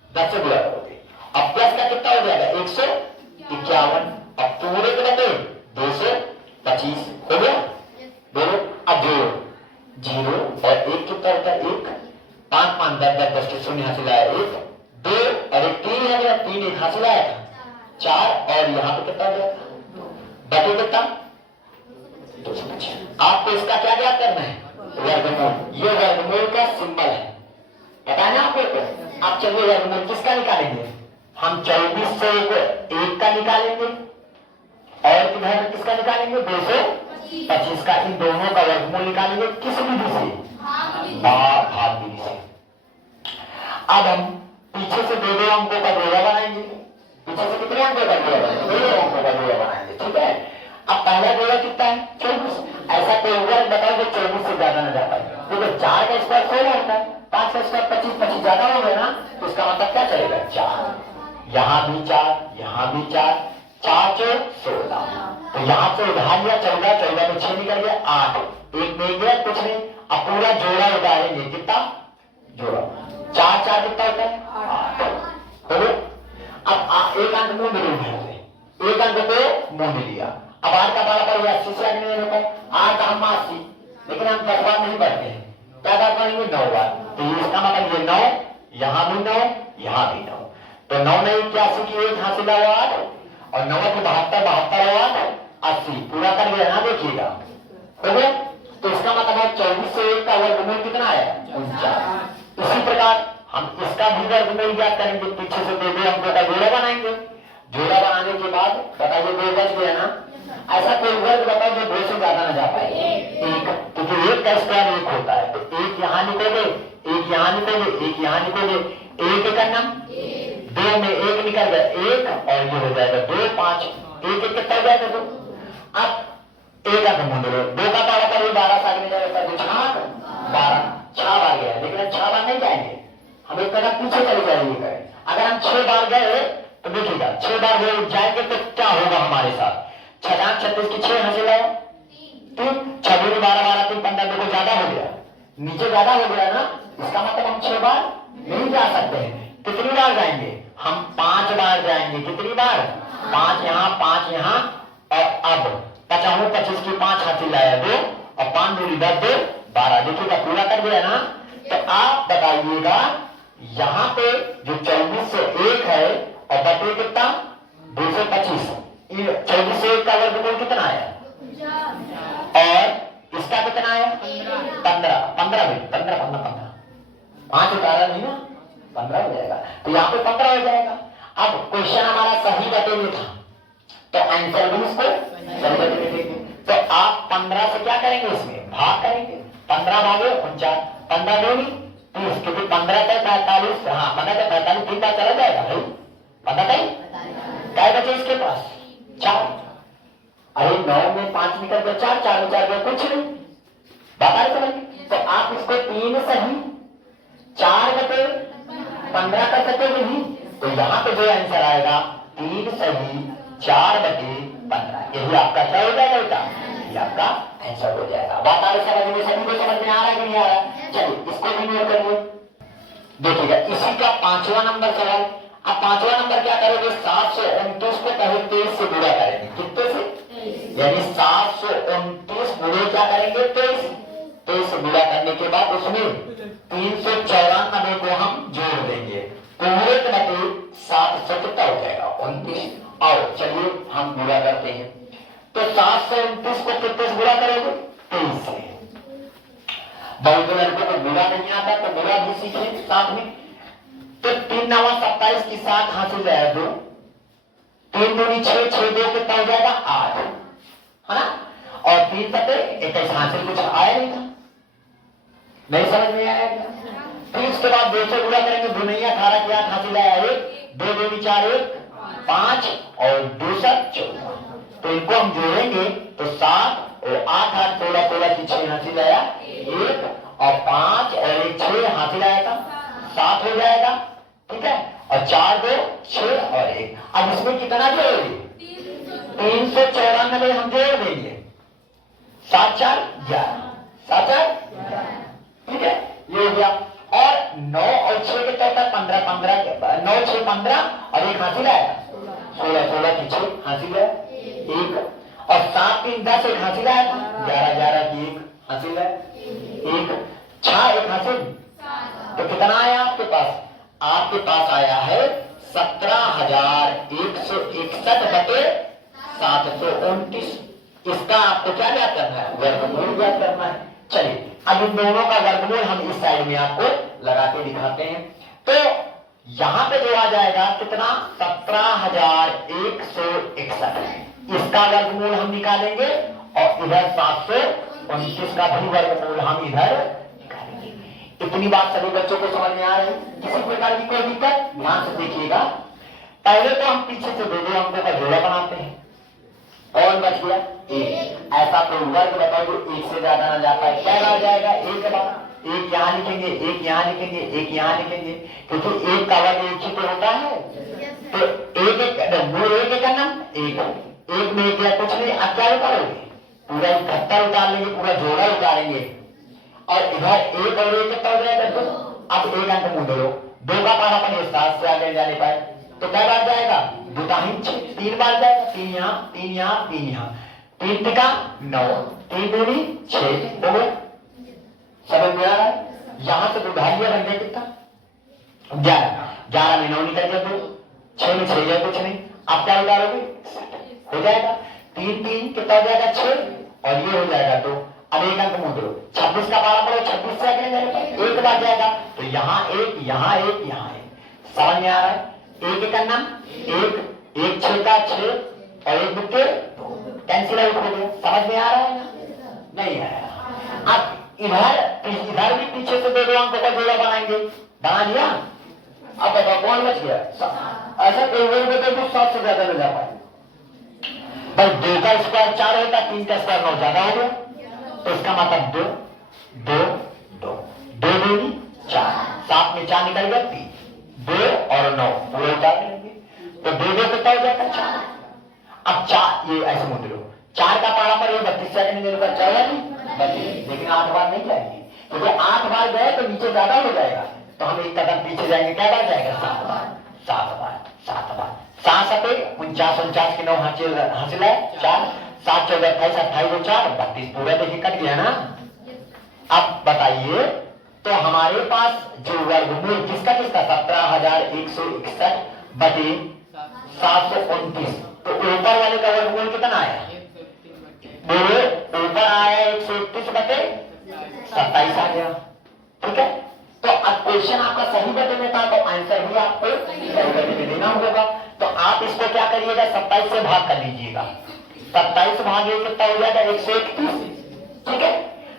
10 से गुणा करोगे। अब प्लस का कितना हो जाएगा, 151, अब पूरे के बटे 225 हो गया, बोलो। अब जोड़ो, 0 और 1 कितना होता है, 1, 5 5 10 10 10 के शून्य हासिल आया, 1 2 और 1 3 है मेरा, 3 1 हासिल आया था, 4 और यहाँ पे कितना हो जाएगा, बटे कितना 225। आपको इसका क्या ज्ञात करना है, वर्गमूल। ये वर्गमूल का सिंबल है, पता है ना आपको। आप चलिए वर्गमूल किसका निकालेंगे, हम 2400 को 1 का निकालेंगे और किधर किसका निकालेंगे, 225 का, इन दोनों का वर्गमूल निकालेंगे किस विधि से, भाग विधि से। अब हम पीछे से 2 अंकों का जोड़ा बनाएंगे, पीछे से कितने अंकों का जोड़ा बनाएंगे, 2 अंकों का जोड़ा बनाएंगे, ठीक है। अब पहला जोड़ा कितना है, 24। ऐसा कोई वर्ग बताओ जो 24 से ज्यादा न जा पाए, क्योंकि 4 का स्क्वायर 16 होता है, 5 का स्क्वायर 25, 25 ज्यादा हो गया ना, तो इसका मतलब क्या चलेगा, 4, यहाँ भी 4, यहाँ भी 4, 4 4 16। तो यहाँ से उधार लिया 14, 14 में 6 निकल गया, 8, एक में गया कुछ नहीं। अब पूरा जोड़ा उतारेंगे, कितना जोड़ा, 4 4 कितना होता है, 8, तो अब एक अंक मुंह मिले, एक अंक को मुंह लिया। अब 8 का पाला पर 80 से आगे नहीं होता, 8 हम 80, लेकिन हम 10 बार नहीं पढ़ते हैं, क्या बात करेंगे, 9 बार। तो इसका मतलब ये 9, यहाँ भी 9, यहाँ भी 9, तो 9 नहीं 81 की 1 हासिल हुआ 8, और 9 की 72 72 हुआ 80, पूरा कर गया ना, देखिएगा हो गया। तो इसका मतलब है 24 से 1 का वर्गमूल कितना है, 49। इसी प्रकार हम इसका भी वर्गमूल ज्ञात करेंगे, पीछे से 2 अंकों का जोड़ा बनाएंगे, जोड़ा बनाने के बाद बताइए 2 बच गया ना। ऐसा कोई वर्ग बताओ जो 2 से ज्यादा न जा पाए, 1, क्योंकि 1 का स्क्वायर 1 होता है, तो 1 यहाँ लिखोगे, 1 यहाँ लिखोगे, 1 यहाँ लिखोगे, 1 का नाम 2 में 1 निकल गया, 1 और ये हो जाएगा 2 5, 1 1 कितना हो जाएगा 2। अब 1 का ढूंढ लो, 2 का पाला पर 12 से आगे जाएगा, 12 6 बार गया, लेकिन 6 बार नहीं जाएंगे, हम एक कदम पीछे चले जाएंगे। अगर हम 6 बार गए तो देखिएगा 6 बार गए जाएंगे तो क्या होगा हमारे साथ, 6 36 की 6 हासिल है, 3 6 12 12 3 15, देखो ज्यादा हो गया, नीचे ज्यादा हो गया ना, इसका मतलब हम 6 बार नहीं जा सकते हैं। कितनी बार जाएंगे, हम 5 बार जाएंगे, कितनी बार, 5 यहाँ 5 यहाँ, और अब 55 25 की 5 हासिल आया 2, और 5 दूरी 10 2 12, देखिएगा पूरा कर दिया ना। तो आप बताइएगा यहाँ पे जो 24 से 1 है और बटे कितना 225, 24 से 1 का वर्गमूल कितना आया, और इसका कितना आया 15 15 भी 15 15 15, 5 उतारा नहीं ना, 15 हो जाएगा, तो यहाँ पे 15 हो जाएगा। अब क्वेश्चन हमारा सही बटे में था, तो आंसर भी इसको सही बटे में देंगे। तो आप 15 से क्या करेंगे, इसमें भाग करेंगे, 15 भागे 49, 15 दूनी 30, क्योंकि 15 तक 45, हाँ 15 तक 45 3 बार चला जाएगा भाई, 15 तक क्या बचे इसके पास 4, अरे 9 में 5 निकल गया 4, 4 में 4 गया कुछ नहीं, बता रहे समझ। तो आप इसको 3 सही 4 बटे 15 कर सकेंगे नहीं, तो यहाँ पे जो आंसर आएगा 3 सही 4/15। यही आपका क्या हो जाएगा बेटा, ये आपका आंसर हो जाएगा। बात आ रही समझ में, सभी को समझ में आ रहा है कि नहीं आ रहा है? चलिए इसको भी नोट करिए, देखिएगा इसी का 5वां नंबर सवाल। अब 5वां नंबर क्या करेंगे, 729 को पहले 23 से गुणा करेंगे। कितने से, यानी 729 गुणे क्या करेंगे 23 से गुणा करने के बाद उसमें 394 को हम जोड़ देंगे, पूरे बटे 700 कितना हो जाएगा 29। और चलिए हम गुणा करते हैं, तो 729 को कितने से गुणा करोगे 23 से। बहुत लड़कों को गुणा नहीं आता तो गुणा भी सीखे साथ में। तो 3 9 27 की 7 हासिल है 2, 3 दूनी 6, 6 2 कितना हो जाएगा 8, है ना। और 3 सते 21 हासिल कुछ आया नहीं था, नहीं समझ में आया। फिर इसके बाद 2 से गुणा करेंगे, 2 नहीं 18 की 8 हासिल आया 1, 2 दूनी 4 1 5 और 2 7 14। तो इनको हम जोड़ेंगे तो 7 और 8 8 16 16 की 6 हासिल आया 1 और 5 और 1 6 हासिल आएगा 7 हो जाएगा, ठीक है। और 4 2 6 और 1। अब इसमें कितना जोड़ेंगे 394 हम जोड़ देंगे, 7 4 11, 7 4 ठीक है, ये हो गया। और 9 और 6 के तौर 15 15 9 6 15 और 1 हासिल आएगा 16 16 की 6 हासिल है 1 और 7 3 10 1 हासिल आएगा 11 11 की 1 हासिल है 1 6 1 हासिल। तो कितना आया आपके पास, आपके पास आया है 17,161 बटे 729। इसका आपको क्या ज्ञात करना है, वर्गमूल ज्ञात करना है। चलिए अब इन दोनों का वर्गमूल हम इस साइड में आपको लगा के दिखाते हैं। तो यहां पे जो आ जाएगा कितना 17,161, इसका वर्गमूल हम निकालेंगे और इधर 729 का भी वर्गमूल हम इधर निकालेंगे। इतनी बात सभी बच्चों को समझ में आ रही है, किसी प्रकार की कोई दिक्कत, ध्यान से देखिएगा। पहले तो हम पीछे से 2 अंकों का जोड़ा बनाते हैं, कौन बच गया 1। ऐसा कोई वर्ग बताओ जो 1 से ज्यादा ना जा पाए, क्या आ जाएगा 1 के बाद 1 यहाँ लिखेंगे, 1 यहाँ लिखेंगे, 1 यहाँ लिखेंगे, क्योंकि 1 का वर्ग 1 ही तो होता है। तो 1 1 का नाम 1 में 1 या कुछ नहीं, अब क्या उतारोगे पूरा इकट्ठा उतार लेंगे, पूरा जोड़ा उतारेंगे और इधर 1 और 1 कितना हो जाएगा 2। अब 1 अंक मुंह दो, 2 का पारा अपन 7 से आगे जाने पाए तो क्या बार जाएगा 2 3 बार जाएगा, 3 यहाँ 3 यहाँ 3 यहाँ, 3 का 9 3 दूनी 6 हो गया। समझ में आ रहा है, यहां से विभाज्य बन गया कितना 11, 11 में 9 निकल गया 2, 6 में 6 कुछ नहीं, आप क्या उतारोगे हो जाएगा 3 3 कितना हो जाएगा 6 और ये हो जाएगा 2। अब 1 अंक मुंह दो, 26 का पारा पड़ो 26 से आगे जाएगा 1 बार जाएगा, तो यहाँ 1 यहाँ 1 यहाँ 1। समझ में आ रहा है, 1 का नाम 1 1 6 का 6 और 1 दुक्के कैंसिल आउट हो गया। समझ में आ रहा है नहीं आया। अब इधर भी पीछे से 2 अंकों का जोड़ा बनाएंगे, बना लिया। अब बताओ कौन बच गया, ऐसा कोई वर्ग बताओ जो 7 से ज्यादा न जा पाए। भाई 2 का स्क्वायर 4 होता, 3 का स्क्वायर 9 ज्यादा हो गया, तो इसका मतलब 2 2 2 2 दूनी 4, 7 में 4 निकल गया 3, 2 और 9 पूरे उतार लेंगे तो 2 2 कितना हो जाएगा 4। अब 4 ये ऐसे मुद्र लो, 4 का पारा पर ये 32 सेकंड में चल रहा है 32, लेकिन 8 बार नहीं जाएंगे, क्योंकि 8 बार गए तो नीचे ज्यादा हो जाएगा, तो हम एक कदम पीछे जाएंगे, क्या बार जाएगा 7 बार 7 बार 7 बार 7 7 49 49 की 9 हासिल है 4, 7 14 28 28 4 32 पूरा देखिए कट गया ना। अब बताइए तो हमारे पास जो वर्गमूल किसका 17,161 बटे 729, तो ऊपर वाले का वर्गमूल कितना आया, बोलो ऊपर आया 131 बटे 27 आ गया, ठीक है। तो अब क्वेश्चन आपका सही बटे में था तो आंसर भी आपको सही बटे में देना होगा। तो आप इसको क्या करिएगा 27 से भाग कर लीजिएगा, 27 भागे कितना हो जाएगा 131, ठीक है।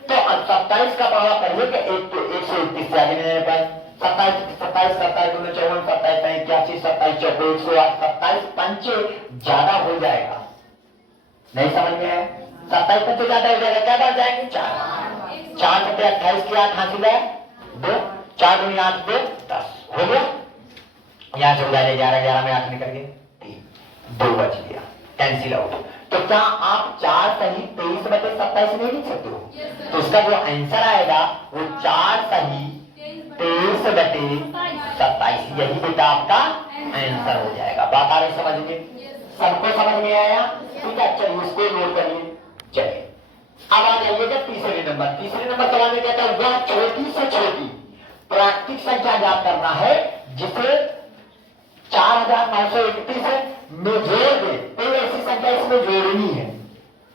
तो अब 27 का पारा करिए कि 131 से आगे नहीं पाए, 27 27 27 2 54 27 81 27 चौको 108 27 पंचे ज्यादा हो जाएगा, नहीं समझ में आया, 27 पंचे ज्यादा हो जाएगा, क्या बात जाएंगे 4 4 सत्ते 28 की 8 हासिल है 2, 4 दूनी 8 2 10 हो गया, यहाँ से 11 11 में 8 निकल गए 3। 2 बच गया, कैंसिल आउट। तो क्या आप 4 सही 23/27 नहीं लिख सकते हो? तो उसका जो आंसर आएगा वो 4 सही 23/27, यही बेटा आपका आंसर हो जाएगा। बात आ रही समझ में? सबको समझ में आया? ठीक है, चलिए इसको नोट करिए। चलिए अब आ जाइएगा तीसरे नंबर। तीसरे नंबर सवाल में कहता है वह छोटी से छोटी प्राकृतिक संख्या ज्ञात करना है जिसे 4931 में जोड़ दे। कोई ऐसी संख्या इसमें जोड़नी है,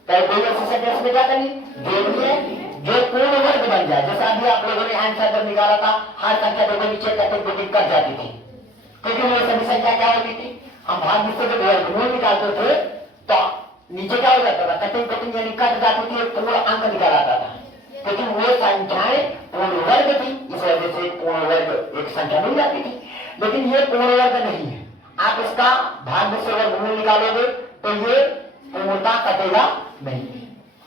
कोई ऐसी संख्या इसमें क्या करनी जोड़नी है जो पूर्ण वर्ग बन जाए। जैसा अभी आप लोगों ने आंसर जब निकाला था, हर संख्या देखो नीचे कैटेगरी कट जाती थी, क्योंकि वो सभी संख्या क्या होती थी, हम भाग में से जब वर्गमूल निकालते थे तो नीचे क्या हो जाता था, कटिंग कटिंग यानी कट जाती थी, एक पूर्ण अंक निकाल आता था, क्योंकि वो संख्याएं पूर्ण वर्ग थी, इस वजह से पूर्ण वर्ग एक संख्या मिल जाती थी। लेकिन ये पूर्ण वर्ग नहीं है, आप इसका भाग में से वर्गमूल निकालोगे तो ये पूर्णता कटेगा नहीं।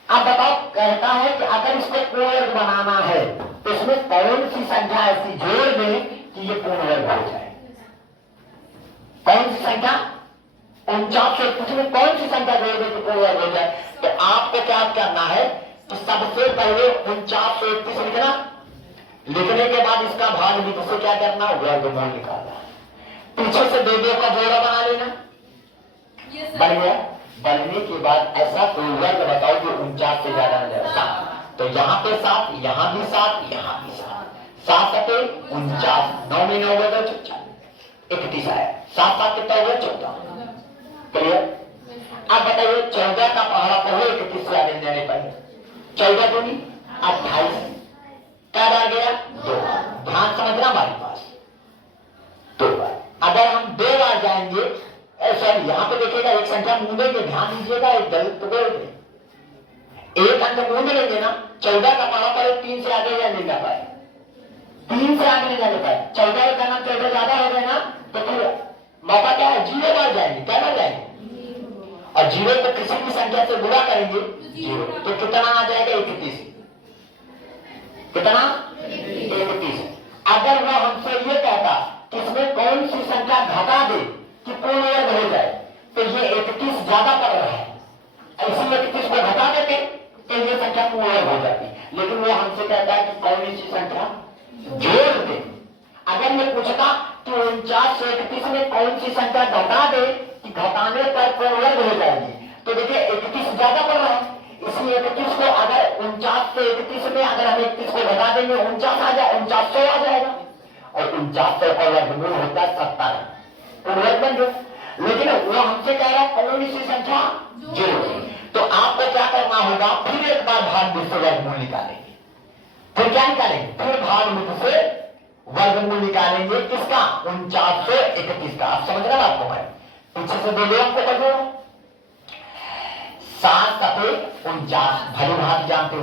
अब बताओ, कहता है कि अगर इसको पूर्ण वर्ग बनाना है तो इसमें कौन सी संख्या ऐसी जोड़ दें कि ये पूर्ण वर्ग हो जाए? कौन सी संख्या? 4931 में कौन सी संख्या जोड़ दें कि पूर्ण वर्ग हो जाए? तो आपको क्या करना है, तो सबसे पहले 4931 लिखना, लिखने के बाद इसका भाग भी से क्या करना, वर्गमूल निकालना, पीछे से 2 का जोड़ा बना लेना, बन गया। बनने के बाद ऐसा कोई वर्ग बताओ जो 49 से ज्यादा न जाए। 7, तो यहाँ पे 7, यहाँ भी 7, यहाँ भी 7, 7 सते 49, 9 में 9 गए 31 आया, 7 7 कितना हो गया 14। क्लियर? अब बताइए 14 का पहाड़ा पहले 31 से आगे जाने पर 14 दूनी 28, क्या आ गया 2 बार। ध्यान समझना हमारे पास 2 बार। अगर हम 2 बार जाएंगे, सॉरी यहाँ पे देखिएगा एक संख्या मूंदेंगे, ध्यान दीजिएगा, एक गलत तो बोल दे, एक अंक मूंद लेंगे ना, 14 का पहाड़ा पहले 3 से आगे जाने का पाए, 3 से आगे नहीं जाने पाए, 14 का नाम 14 ज्यादा हो गए ना, तो फिर मौका क्या है, 0 बार जाएंगे, क्या बार जाएंगे, और 0 को किसी भी संख्या से गुणा करेंगे 0, तो कितना आ जाएगा 31। कितना 31। अगर वह हमसे ये कहता कि इसमें कौन सी संख्या घटा दे कि पूर्ण वर्ग हो जाए, तो ये 31 ज्यादा पड़ रहा है, ऐसी 31 को घटा देते तो ये संख्या पूर्ण वर्ग हो जाती। लेकिन वो हमसे कहता है कि कौन सी संख्या जोड़ दे। अगर ये पूछता कि 49 से 31 में कौन सी संख्या घटा दे कि घटाने पर पूर्ण वर्ग हो जाएगी, तो देखिए 31 ज्यादा पड़ रहा है, इसलिए 31 को अगर 49 से 31 में अगर हम 31 को घटा देंगे 49 आ जाए, 4900 आ जाएगा, और 4900 का वर्गमूल होता है 70, पूर्ण वर्ग बन गया। लेकिन वो हमसे कह रहा है कौन सी संख्या जोड़। तो आपको क्या करना होगा, फिर एक बार भाग में से वर्गमूल निकालेंगे, फिर क्या निकालेंगे, फिर भाग में से वर्गमूल निकालेंगे, किसका 4931 का। आप समझ रहे हैं आपको, मैं पीछे से 2 आपको कर दो, 7 सते 49, भली भांति जानते हो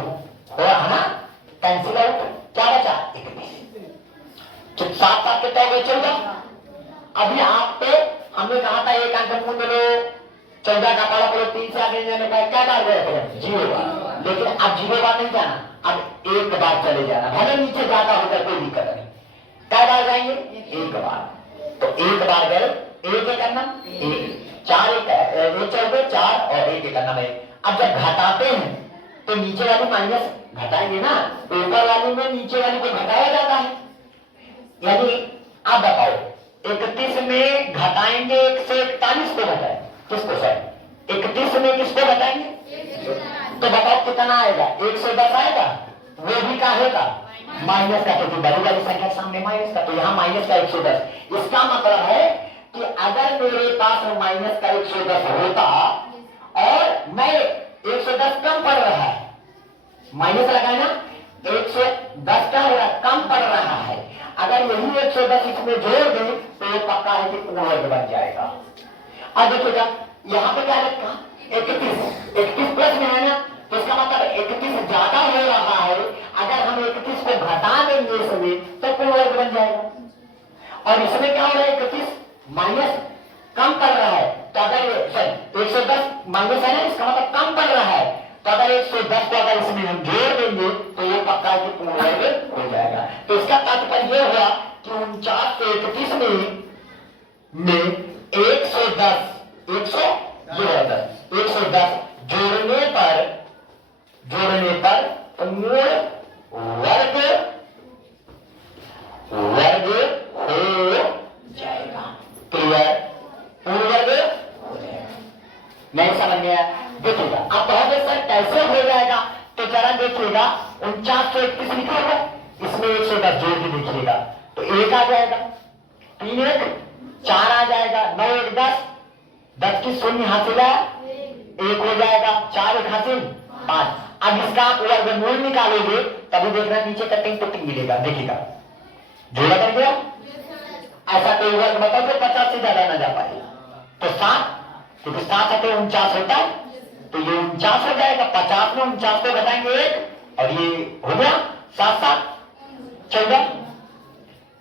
है ना, कैंसिल आउट, क्या बचा 31, तो 7 7 कितना हो गया 14। अभी आपको हमने कहा था एक अंक मूंद लो, 14 का पड़ा पड़ो 3 से आगे जाने का क्या बार गए थे 0 बार, लेकिन अब 0 बार नहीं जाना, अब 1 बार चले जाना, भले नीचे ज्यादा होगा कोई दिक्कत नहीं, क्या बार जाएंगे 1 बार, तो 1 बार गए, 1 करना 1, 4 1 चौके 4 और 1 करना है। अब जब घटाते हैं तो नीचे वाली माइनस घटाएंगे ना, ऊपर वाली में नीचे वाली को घटाया जाता है, यानी आप बताओ 31 में घटाएंगे 1 से 41 को घटाएंगे, किसको सर 31 में किसको घटाएंगे, तो बताओ कितना आएगा 110 आएगा, वो भी क्या होगा माइनस का, क्योंकि बड़ी वाली संख्या सामने माइनस का, तो यहाँ माइनस का 110। इसका मतलब है कि अगर मेरे पास माइनस का 110 होता और मैं 110 कम पड़ रहा है, माइनस लगाए ना, 110 क्या हो रहा है कम पड़ रहा है, अगर यही 110 इसमें जोड़ दें तो ये पक्का है कि पूर्ण वर्ग बन जाएगा। अब देखिएगा यहाँ पे क्या लिखा 31 प्लस में है ना, तो इसका मतलब 31 ज्यादा हो रहा है, अगर हम 31 को घटा देंगे इसमें तो पूर्ण वर्ग बन जाएगा। और इसमें क्या हो रहा है 31 माइनस कम कर रहा है, तो अगर 110 माइनस है ना, इसका मतलब कम कर रहा है, तो अगर 110 को अगर इसमें हम जोड़ देंगे तो ये पक्का है कि पूर्ण वर्ग हो जाएगा। तो इसका तात्पर्य यह हुआ कि 49 से 31 में 110 100 ये 10 110 जोड़ने पर पूर्ण वर्ग हो जाएगा। क्लियर? पूर्ण वर्ग हो जाएगा। नहीं समझ में आया? देखिएगा अब कहोगे सर कैसे हो जाएगा, तो जरा देखिएगा 4931 लिखा होगा, इसमें 110 जोड़ के देखिएगा तो 1 आ जाएगा, 3 1 4 आ जाएगा, 9 1 10, 10 की शून्य हासिल है 1 हो जाएगा, 4 1 हासिल 5। अब इसका आप वर्गमूल निकालोगे तभी देखना नीचे कटिंग पुटिंग मिलेगा। देखिएगा जोड़ा कर गया, ऐसा कोई वर्ग बताओ तो 50 से ज्यादा ना जा पाए तो 7, क्योंकि 7 है तो 49 होता है, तो ये 49 हो जाएगा। 50 में 49 को घटाएंगे 1 और ये हो गया 7 7 14,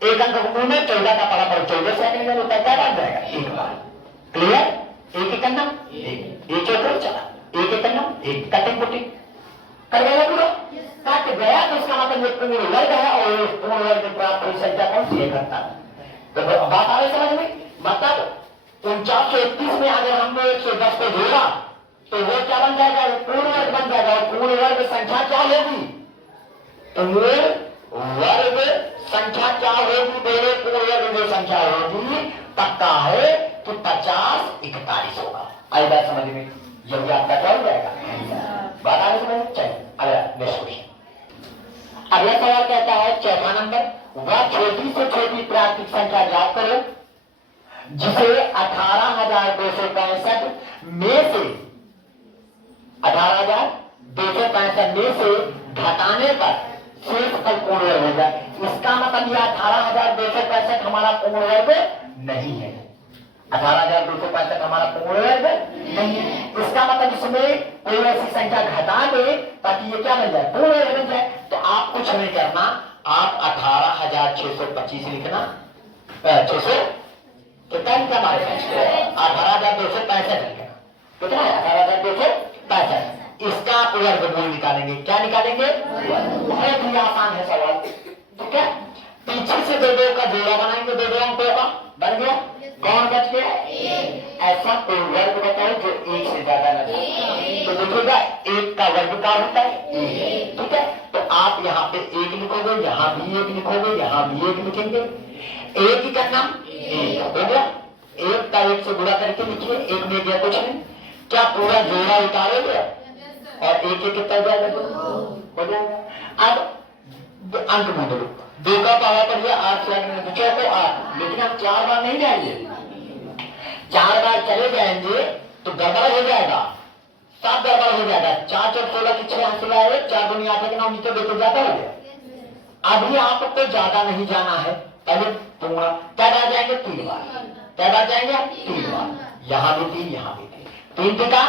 एक अंक को में 14 का परापर 14 से आने वाला क्या बन जाएगा? एक बार। क्लियर? एक एक करना, एक चौथो चला, एक एक करना, एक कटिंग पुटिंग कर गया पूरा, कट गया तो इसका मतलब ये पूर्ण वर्ग है और पूर्ण वर्ग में प्राप्त हुई संख्या कौन सी है? करता। तो बात आ रही समझ में? मतलब 4931 में अगर हमने 110 को जोड़ा तो वो क्या बन जाएगा? पूर्ण वर्ग बन जाएगा। और पूर्ण वर्ग संख्या क्या होगी? पूर्ण वर्ग संख्या क्या होगी? मेरे पूर्ण वर्ग जो संख्या होगी पक्का है तो 50 41 होगा। आई बात समझ में? यही आपका क्या हो जाएगा? बात आ रही समझ? चलिए अगला नेक्स्ट क्वेश्चन। अगला सवाल कहता है चौथा नंबर, वह छोटी से छोटी प्राकृतिक संख्या ज्ञात करो जिसे 18,265 में से 18,265 में से घटाने पर शेष फल पूर्ण वर्ग हो जाए। इसका मतलब यह 18,265 हमारा पूर्ण वर्ग नहीं है। 18,265 हमारा पूर्ण वर्ग नहीं है। इसका मतलब इसमें कोई ऐसी संख्या घटा दे ताकि ये क्या बन जाए? पूर्ण वर्ग बन जाए। तो आप कुछ नहीं करना, आप 18,625 लिखना, 600 कितना लिखा हमारे पास? 18,265 लिखना। कितना है? 18,265। इसका आप वर्गमूल निकालेंगे। क्या निकालेंगे? बहुत ही आसान है सवाल, ठीक है। पीछे से दो का जोड़ा बनाएंगे, दो अंकों का बन गया। कौन बच गया? ऐसा कोई वर्ग बताओ जो 1 से ज्यादा न जाए। तो देखिएगा 1 का वर्ग क्या होता है? 1, ठीक है। तो आप यहाँ पे 1 लिखोगे, यहाँ भी 1 लिखोगे, यहाँ भी 1 लिखेंगे। 1 का नाम 1 हो गया। 1 का 1 से गुणा करके लिखिए, 1 में गया कुछ नहीं। क्या पूरा जोड़ा उतारोगे और 1 1 कितना जाएगा? हो जाएगा। अब अंक में दो 2 का पारा पर 8 से आगे बचा तो 8, लेकिन हम 4 बार नहीं जाएंगे। 4 बार चले जाएंगे तो गड़बड़ हो जाएगा, 7 गड़बड़ हो जाएगा। 4 4 16 की 6 हासिल आए, 4 दूनी 8 के नाम नीचे देखो ज्यादा हो गया। अभी आपको ज्यादा नहीं जाना है, पहले पूरा क्या बार जाएंगे? 3 बार। क्या बार जाएंगे? 3 बार। यहाँ भी 3, यहाँ भी 3, 3 का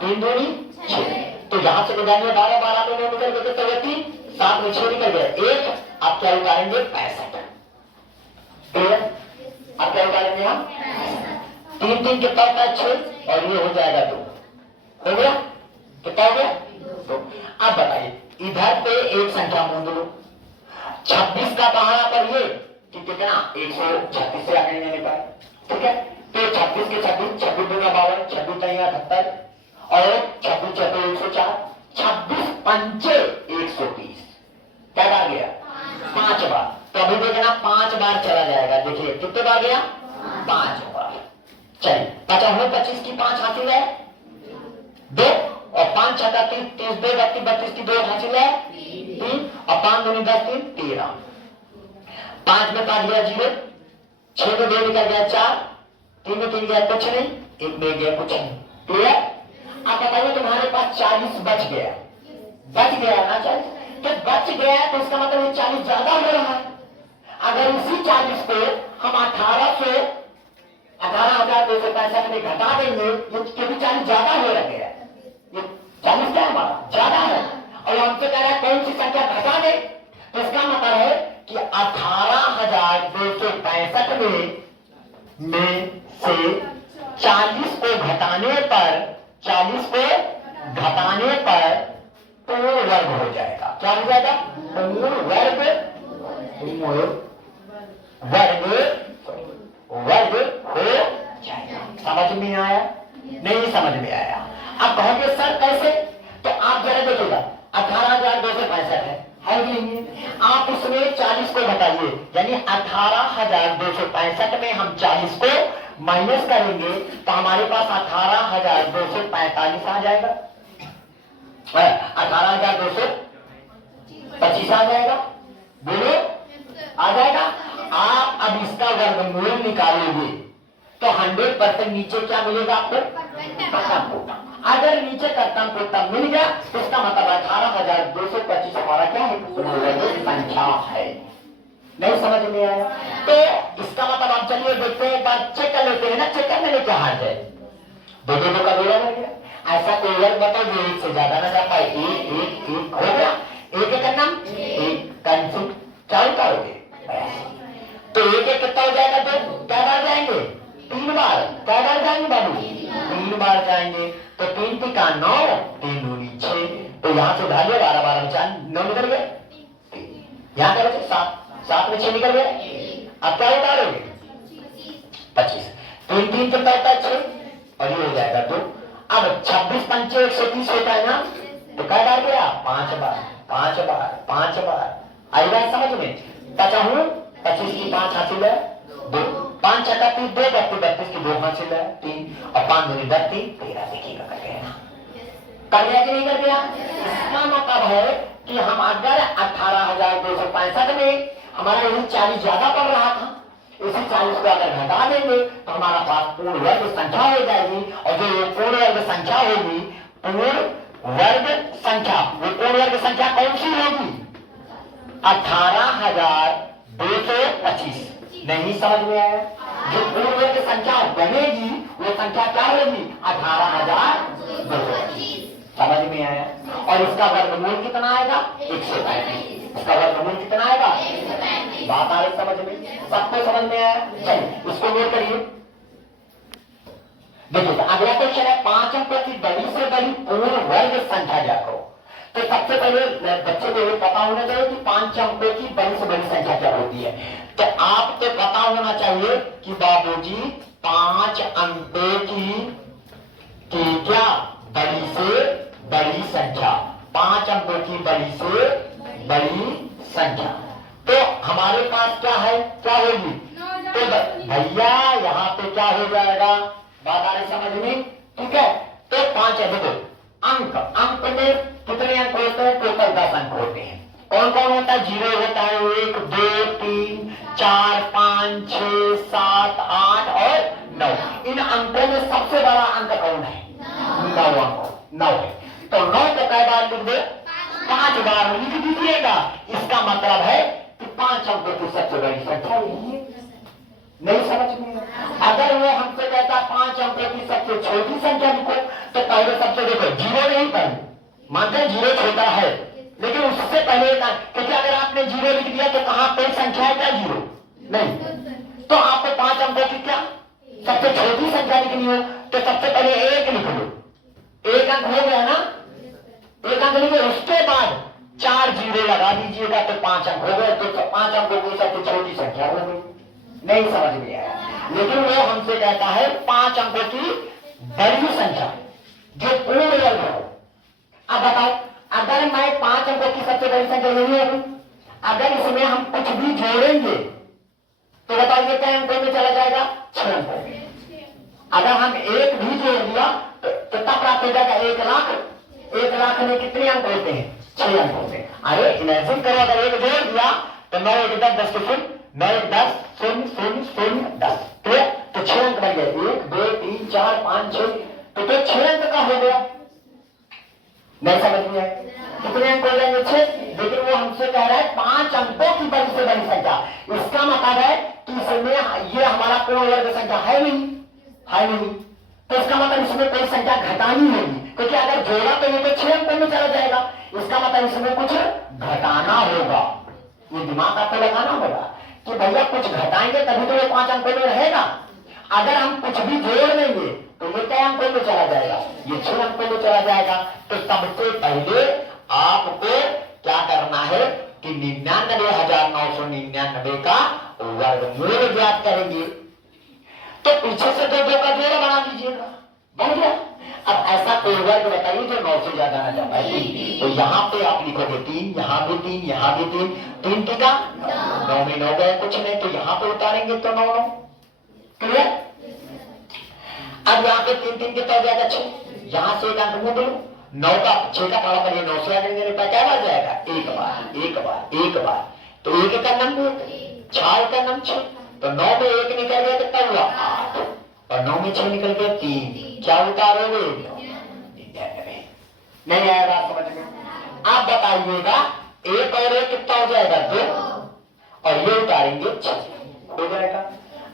3 दूनी 6। तो यहाँ से जाएंगे 12 12 में निकल गए तो 3 7 में 6 निकल गए 1। आप क्या उतारेंगे? 65। क्लियर? आप क्या उतारेंगे? हम 3 3 कितना होता है? 6 और ये हो जाएगा 2। हो गया? कितना हो गया? 2। अब बताइए इधर पे एक संख्या मूंद लो, 26 का पहाड़ा पर ये कि कितना? 136 से आगे नहीं पाए, ठीक है। तो 26 के 26, 26 दूना 52, 26 तैया 78 और 26 चौथे 104, 26 पंचे 130। क्या बार गया? 5 बार। तो अभी देखना 5 बार चला जाएगा। देखिए कितने बार गया? 5 बार। चलिए 25 की 5 हासिल है 2 और 5 6 30 30 2 32 32 की 2 हासिल है 3 और 5 दूनी 10 3 13। 5 में 5 गया 0, 6 में 2 निकल गया 4, 3 में 3 गया कुछ नहीं, 1 में गया कुछ नहीं। क्लियर? अब बताइए तुम्हारे पास 40 बच गया, बच गया ना 40? तो बच गया तो इसका मतलब ये 40 ज्यादा हो रहा है। अगर इसी 40 को हम 18,265 में घटा देंगे, ये क्योंकि 40 ज्यादा हो रहा है, ये 40 क्या हमारा ज्यादा है और हमसे कह रहा है कौन सी संख्या घटा दे। तो इसका मतलब है कि 18,265 में से 40 को घटाने पर पूर्ण वर्ग हो जाएगा। क्या हो जाएगा? पूर्ण वर्ग हो जाएगा। समझ में आया? नहीं समझ में आया? अब कहोगे सर कैसे? तो आप जरा देखिएगा 18,265 है कि नहीं? आप उसमें 40 को घटाइए, यानी 18,265 में हम 40 को माइनस करेंगे तो हमारे पास 18,245 आ जाएगा, 18,225 आ जाएगा। बोलो आ जाएगा। आप अब इसका वर्गमूल निकालोगे तो 100% नीचे क्या मिलेगा आपको? अगर नीचे कर्तम मिल गया तो इसका मतलब 18,225 हमारा क्या है? संख्या है। नहीं समझ में आया? तो इसका मतलब आप चलिए देखते हैं, एक बार चेक कर लेते हैं ना। चेक करने में क्या हाथ है? दो दो का जोड़ा हो गया। ऐसा कोई वर्ग बताओ जो एक से ज्यादा ना जा पाए। एक हो गया, एक का नाम एक कंसिल चालू करोगे तो एक कितना हो जाएगा? दो। क्या बार जाएंगे? 3 बार। क्या बार जाएंगे बाबू? 3 बार जाएंगे। तो 3 का 9, 3 दूनी 6। तो यहाँ से उठा लिया 12 12 में 4 9 निकल गए। यहाँ क्या बचे? 7 7 में 6 निकल गए। अब क्या उतारोगे? 25। 3 3 कितना होता है? 6 और ये हो जाएगा 2। अब 26 पंचे 130 होता है ना, तो क्या डाल गया? 5 बार 5 बार 5 बार। आई बात समझ में? 25 की 5 हासिल है 2, 5 छक्का 3 2 32 की 2 हासिल है 3 और 5 दूनी 32 13। देखिएगा कर गया ना? कर गया कि नहीं कर गया? इसका मतलब है कि हम अगर 18,265 में हमारा यही 40 ज्यादा पड़ रहा था, इसी 40 को अगर घटा देंगे तो हमारा पास पूर्ण वर्ग संख्या हो जाएगी। और जो ये पूर्ण वर्ग संख्या होगी, पूर्ण वर्ग संख्या, वो पूर्ण वर्ग संख्या कौन सी होगी? 18,225। नहीं समझ में आया? जो पूर्ण वर्ग संख्या बनेगी वो संख्या क्या होगी? 18,225। समझ में आया? और इसका वर्गमूल कितना आएगा? 135। इसका वर्गमूल कितना आएगा? 135। बात आ रही समझ में? सबको समझ में आया? चलिए इसको नोट करिए। देखिए अगला क्वेश्चन है 5 अंकों की बड़ी से बड़ी पूर्ण वर्ग संख्या ज्ञात करो। तो सबसे पहले बच्चे को ये पता होना चाहिए कि 5 अंकों की बड़ी से बड़ी संख्या क्या होती है। तो आपको पता होना चाहिए कि बाबूजी 5 अंकों की क्या? बड़ी से बड़ी संख्या। 5 अंकों की बड़ी से बड़ी संख्या। तो हमारे पास क्या है? क्या होगी? तो भैया यहाँ पे क्या हो जाएगा? बात आ रही समझ में? ठीक है। तो 5 है। देखो अंक में कितने अंक होते हैं? टोटल 10 अंक होते हैं। कौन कौन होता है? 0 होता है, 1 2 3 4 5 6 7 8 और 9। इन अंकों में सबसे बड़ा अंक कौन है? 9 अंक 9 है। तो 9 को कई बार लिख दे? 5 बार लिख दीजिएगा। इसका मतलब है कि 5 अंकों की सबसे बड़ी संख्या यही है। नहीं समझ में? अगर वो हमसे कहता 5 अंकों की सबसे छोटी संख्या लिखो तो पहले सबसे देखो 0 नहीं पहले मानते हैं 0 छोटा है, लेकिन उससे पहले क्योंकि अगर आपने 0 लिख दिया तो कहां कोई संख्या है क्या? 0 नहीं। तो आपको 5 अंकों की क्या सबसे छोटी संख्या लिखनी हो तो सबसे पहले 1 लिख लो। 1 अंक हो गया ना? 1 अंक लिखे, उसके बाद 4 0 लगा दीजिएगा तो 5 अंक हो गए। तो 5 अंकों की सबसे छोटी संख्या हो गई। नहीं समझ में आया? लेकिन वो हमसे कहता है 5 अंकों की बड़ी संख्या जो पूर्ण वर्ग हो। अब बताओ अगर मैं 5 अंकों की सबसे बड़ी संख्या नहीं होगी, अगर इसमें हम कुछ भी जोड़ेंगे तो बताइए क्या अंकों में चला जाएगा? 6 अंकों में। अगर हम 1 भी जोड़ दिया तो कितना प्राप्त हो जाएगा? 1 लाख। 1 लाख में कितने अंक होते हैं? 6 अंक होते हैं। अरे इमेजिन करो अगर 1 जोड़ दिया तो 9 1 10 10 के 9 1 10 0 0 0 10 तो 6 अंक बन गए। 1 2 3 4 5 6 तो 6 अंक का हो गया। नहीं समझ में आया? कितने अंक हो जाएंगे? 6। लेकिन वो हमसे कह रहा है 5 अंकों की बड़ी से बड़ी संख्या। इसका मतलब है कि इसमें ये हमारा पूर्ण वर्ग संख्या है नहीं। तो इसका मतलब इसमें कोई संख्या घटानी होगी, क्योंकि अगर जोड़ा तो ये तो 6 अंकों में चला जाएगा। इसका मतलब इसमें कुछ घटाना होगा। ये दिमाग आपको लगाना होगा कि भैया कुछ घटाएंगे तभी तो ये 5 अंकों में रहेगा। अगर हम कुछ भी जोड़ देंगे तो ये क्या अंकों में चला जाएगा? ये 6 अंकों में चला जाएगा। तो सबसे पहले आपको क्या करना है कि 99,999 का वर्गमूल ज्ञात करेंगे। तो पीछे से दो दो का जोड़ा बना लीजिएगा, बन गया। अब ऐसा कोई वर्ग बताइए जो 9 से ज्यादा ना जाता है। तो यहाँ पे आप लिखोगे 3, यहाँ भी 3, यहाँ भी 3, 3 टीका 9 में 9 गए, कुछ नहीं। तो यहाँ पे उतारेंगे तो 9 9, क्लियर। अब यहाँ पे 3 3 कितना हो जाएगा 6, यहाँ से एक अंक मुड़ लो, 9 का 6 का पाला करिए, 9 से आगे मेरे पास क्या बच जाएगा, एक बार एक बार एक बार। तो एक का नंबर 6 का नंबर 6, तो 9 में 1 निकल गया कितना हुआ 8, और 9 में 6 निकल गया 3, क्या उतारोगे 99। नहीं आया बात समझ में? आप बताइएगा 1 और 1 कितना हो जाएगा 2, और ये उतारेंगे 6 हो जाएगा।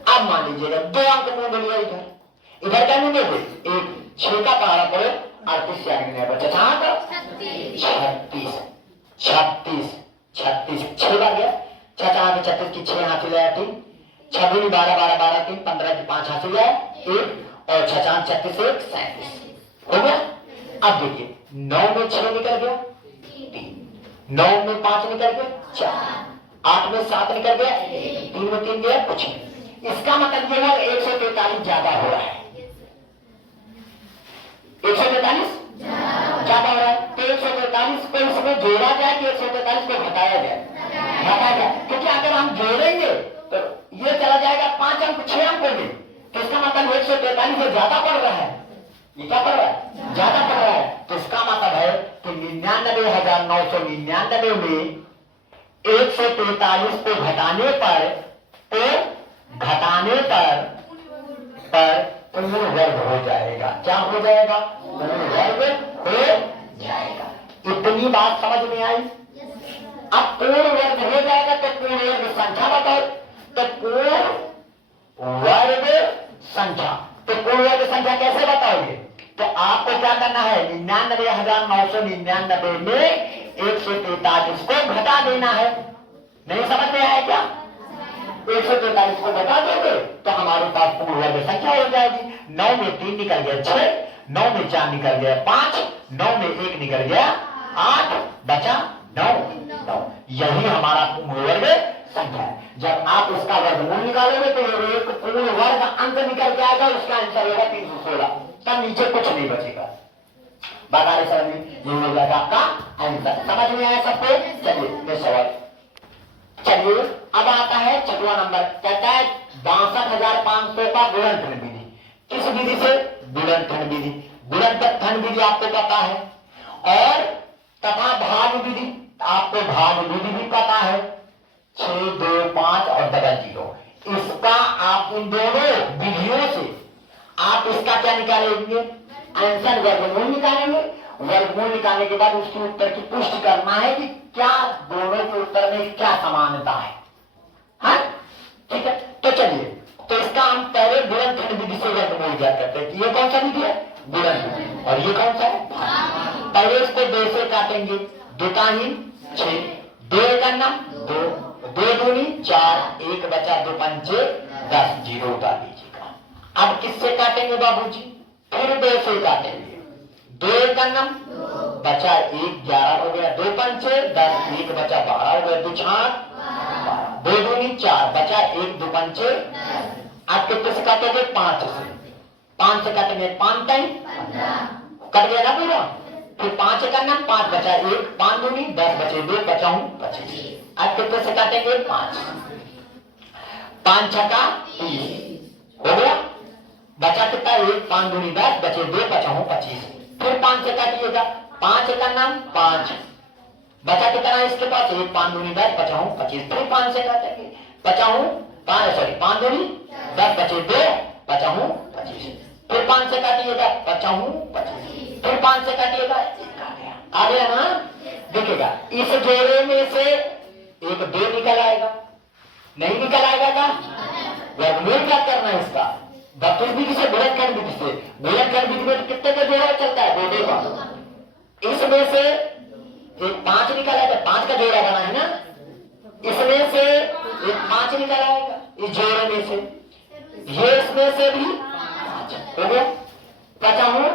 अब मान लीजिएगा 2 अंक में मिल गया, इधर इधर क्या मिलेंगे 1, 6 का पहाड़ा पड़े 38 से आगे नहीं बचा, 36 36 36 6 बार गया, 6 36 की 6 हाथ ले आया 3, 6 12 12 12 3 15 की 5 हाथ ले आया 1, और 6 36 1 37 हो गया। अब देखिए 9 में 6 निकल गया 3, 9 में 5 निकल गया 4, 8 में 7 निकल गया 3 में 3 गया कुछ नहीं। इसका मतलब ये है 143 ज्यादा हो रहा है, 143 ज्यादा हो रहा है। तो 143 को इसमें जोड़ा जाए कि 143 को घटाया जाए, घटाया जाए, क्योंकि अगर हम जोड़ेंगे तो ये चला जाएगा 5 अंक 6 अंक में, तो इसका मतलब 143 से ज्यादा पड़ रहा है, ये क्या पड़ रहा है ज्यादा पड़ रहा है। तो इसका मतलब है कि 99,999 में 143 को घटाने पर पूर्ण वर्ग हो जाएगा। क्या हो जाएगा, पूर्ण वर्ग हो जाएगा। इतनी बात समझ में आई। अब पूर्ण वर्ग हो जाएगा तो पूर्ण वर्ग संख्या बताओ, तो पूर्ण वर्ग संख्या, तो पूर्ण वर्ग संख्या कैसे बताओगे, तो आपको क्या करना है 99,999 में 143 को घटा देना है। नहीं समझ में आया क्या, 143 को घटा दोगे तो हमारे पास पूर्ण वर्ग संख्या हो जाएगी। 9 में 3 निकल गया 6, 9 में 4 निकल गया 5, 9 में 1 निकल गया 8, बचा 9 9। यही हमारा पूर्ण वर्ग संख्या है। जब आप इसका वर्गमूल निकालोगे तो ये एक पूर्ण वर्ग अंक निकल के आएगा, उसका आंसर होगा 316, तब नीचे कुछ नहीं बचेगा। बात आ रही समझ में, ये हो जाएगा आपका आंसर। समझ में आया सबको? चलिए ये सवाल, चलिए अब आता है 6वां नंबर, कहता है 62,500 का गुणनखंड विधि। किस विधि से, गुणनखंड विधि। गुणनखंड विधि आपको पता है, और तथा भाग विधि, आपको भाग विधि भी पता है, 6 2 5 और डबल 0। इसका आप इन दोनों विधियों से आप इसका क्या निकालेंगे, आंसर वर्गमूल निकालेंगे। वर्गमूल निकालने के बाद उसके उत्तर की पुष्टि करना है कि क्या दोनों के उत्तर में क्या समानता है। हाँ ठीक है, तो चलिए, तो इसका हम पहले गुणनखंड विधि से वर्गमूल ज्ञात करते हैं कि ये कौन सा विधि है, गुणनखंड, और ये कौन सा है भाग। पहले इसको 2 से काटेंगे, 2 का ही 6, 2 का नाम 2, 2 दूनी 4, 1 बचा 2 पंचे 10, 0 उतार लीजिएगा। अब किससे काटेंगे बाबूजी, फिर 2 से काटेंगे, 2 का नाम बचा 1 11 हो गया, 2 पंचे 10, 1 बचा 12 हो गया, 2 6 2 दूनी 4 बचा 1 2 पंचे। आप कितने से काटोगे, 5 से, 5 से काटेंगे 5 टाइम कट गया ना पूरा, फिर 5 का नाम 5 बचा 1, 5 दूनी 10 बचे 2 बचाऊं 25। आप कितने से काटेंगे 5, 5 छका 30 हो गया, बचा कितना 1, 5 दूनी 10 बचे 2 बचाऊं 25। फिर 5 से काटिएगा, 5 का नाम 5 बचा कितना है इसके पास 1, 5 दूनी 10 बचाऊं 25। फिर 5 से काटेंगे, बचाऊं 5 दूनी 10 बचे 2 बचाऊं 25। फिर 5 से काटिएगा, बचाऊं 25। फिर 5 से काटिएगा, आ गया ना। देखिएगा इस जोड़े में से एक 2 निकल आएगा, नहीं निकल आएगा क्या, वर्गमूल क्या करना है इसका, बत्तीस विधि से गुणनखंड विधि से। गुणनखंड विधि में कितने का जोड़ा चलता है, 2 का। इसमें से एक 5 निकल आएगा, 5 का जोड़ा बना है ना, इसमें से एक 5 निकल आएगा इस जोड़े में से, ये इसमें से भी 5 हो गया, बचा हूं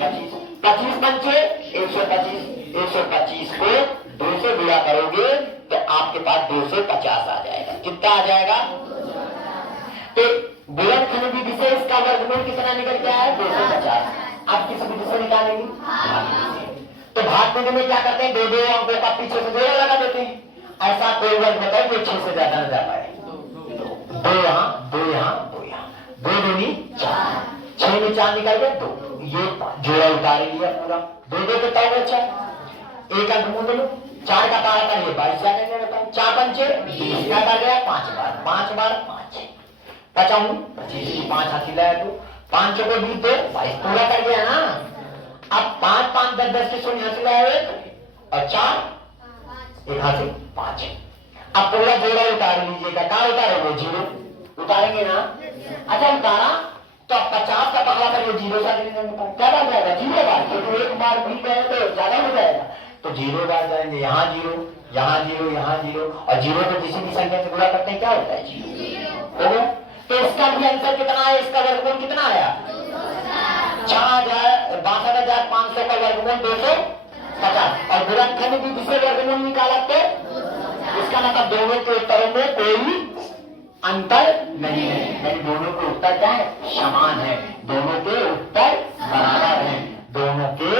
25, 25 पंचे 125, 125 को 2 से गुणा करोगे तो आपके पास 250 आ जाएगा। कितना आ जाएगा, तो गुणनखंड विधि से इसका वर्गमूल कितना निकल के आया 250। अब किस विधि से निकालेंगे तो भाग विधि में क्या करते हैं दो दो अंकों का पीछे से जोड़ा लगा देते हैं। ऐसा कोई वर्ग बताओ जो 6 से ज्यादा न जा पाए। दो यहाँ दो यहाँ दो यहाँ दो दूनी 4 6 में 4 निकल गए 2 ये जोड़ा उतार लिया पूरा दो दो कितना हो गया 4 एक अंक मूल लो 4 का तारा था ये 22 जाने बताओ 4 पंचे 20 का आ गया 5 बार 5 55 25 5 हाथी लाया तो 5 को 20 दो 22 पूरा कर गया ना। अब 5 5 10 10 के शून्य हाथी लाया एक और 4 एक हाथी 5। अब पूरा जोड़ा उतार लीजिएगा कहाँ उतारोगे 0 उतारेंगे ना। अच्छा उतारा तो अब 50 का पकड़ा करिए 0 सा क्या बन जाएगा 0 बार तो एक बार मिल गए तो ज्यादा हो जाएगा तो 0 बार जाएंगे यहाँ 0 यहाँ 0 यहाँ 0 और 0 को किसी भी संख्या से गुणा करते हैं क्या होता है 0 हो गया। तो इसका भी आंसर कितना है इसका वर्गमूल कितना आया 62,500 का वर्गमूल 250 और गुणनखंड विधि से वर्गमूल निकाला तो इसका मतलब दोनों के उत्तरों में कोई अंतर नहीं है यानी दोनों के उत्तर क्या है समान है दोनों के उत्तर बराबर हैं दोनों के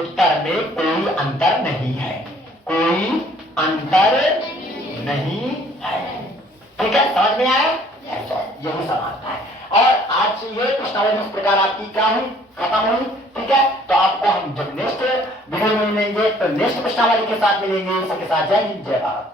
उत्तर में कोई अंतर नहीं है कोई अंतर नहीं है। ठीक है समझ में आया यही समझना है। और आज ये प्रश्नावली इस प्रकार आपकी क्या हुई खत्म हुई। ठीक है तो आपको हम जब नेक्स्ट वीडियो में मिलेंगे तो नेक्स्ट प्रश्नावली के साथ मिलेंगे। इसके साथ जय हिंद जय भारत।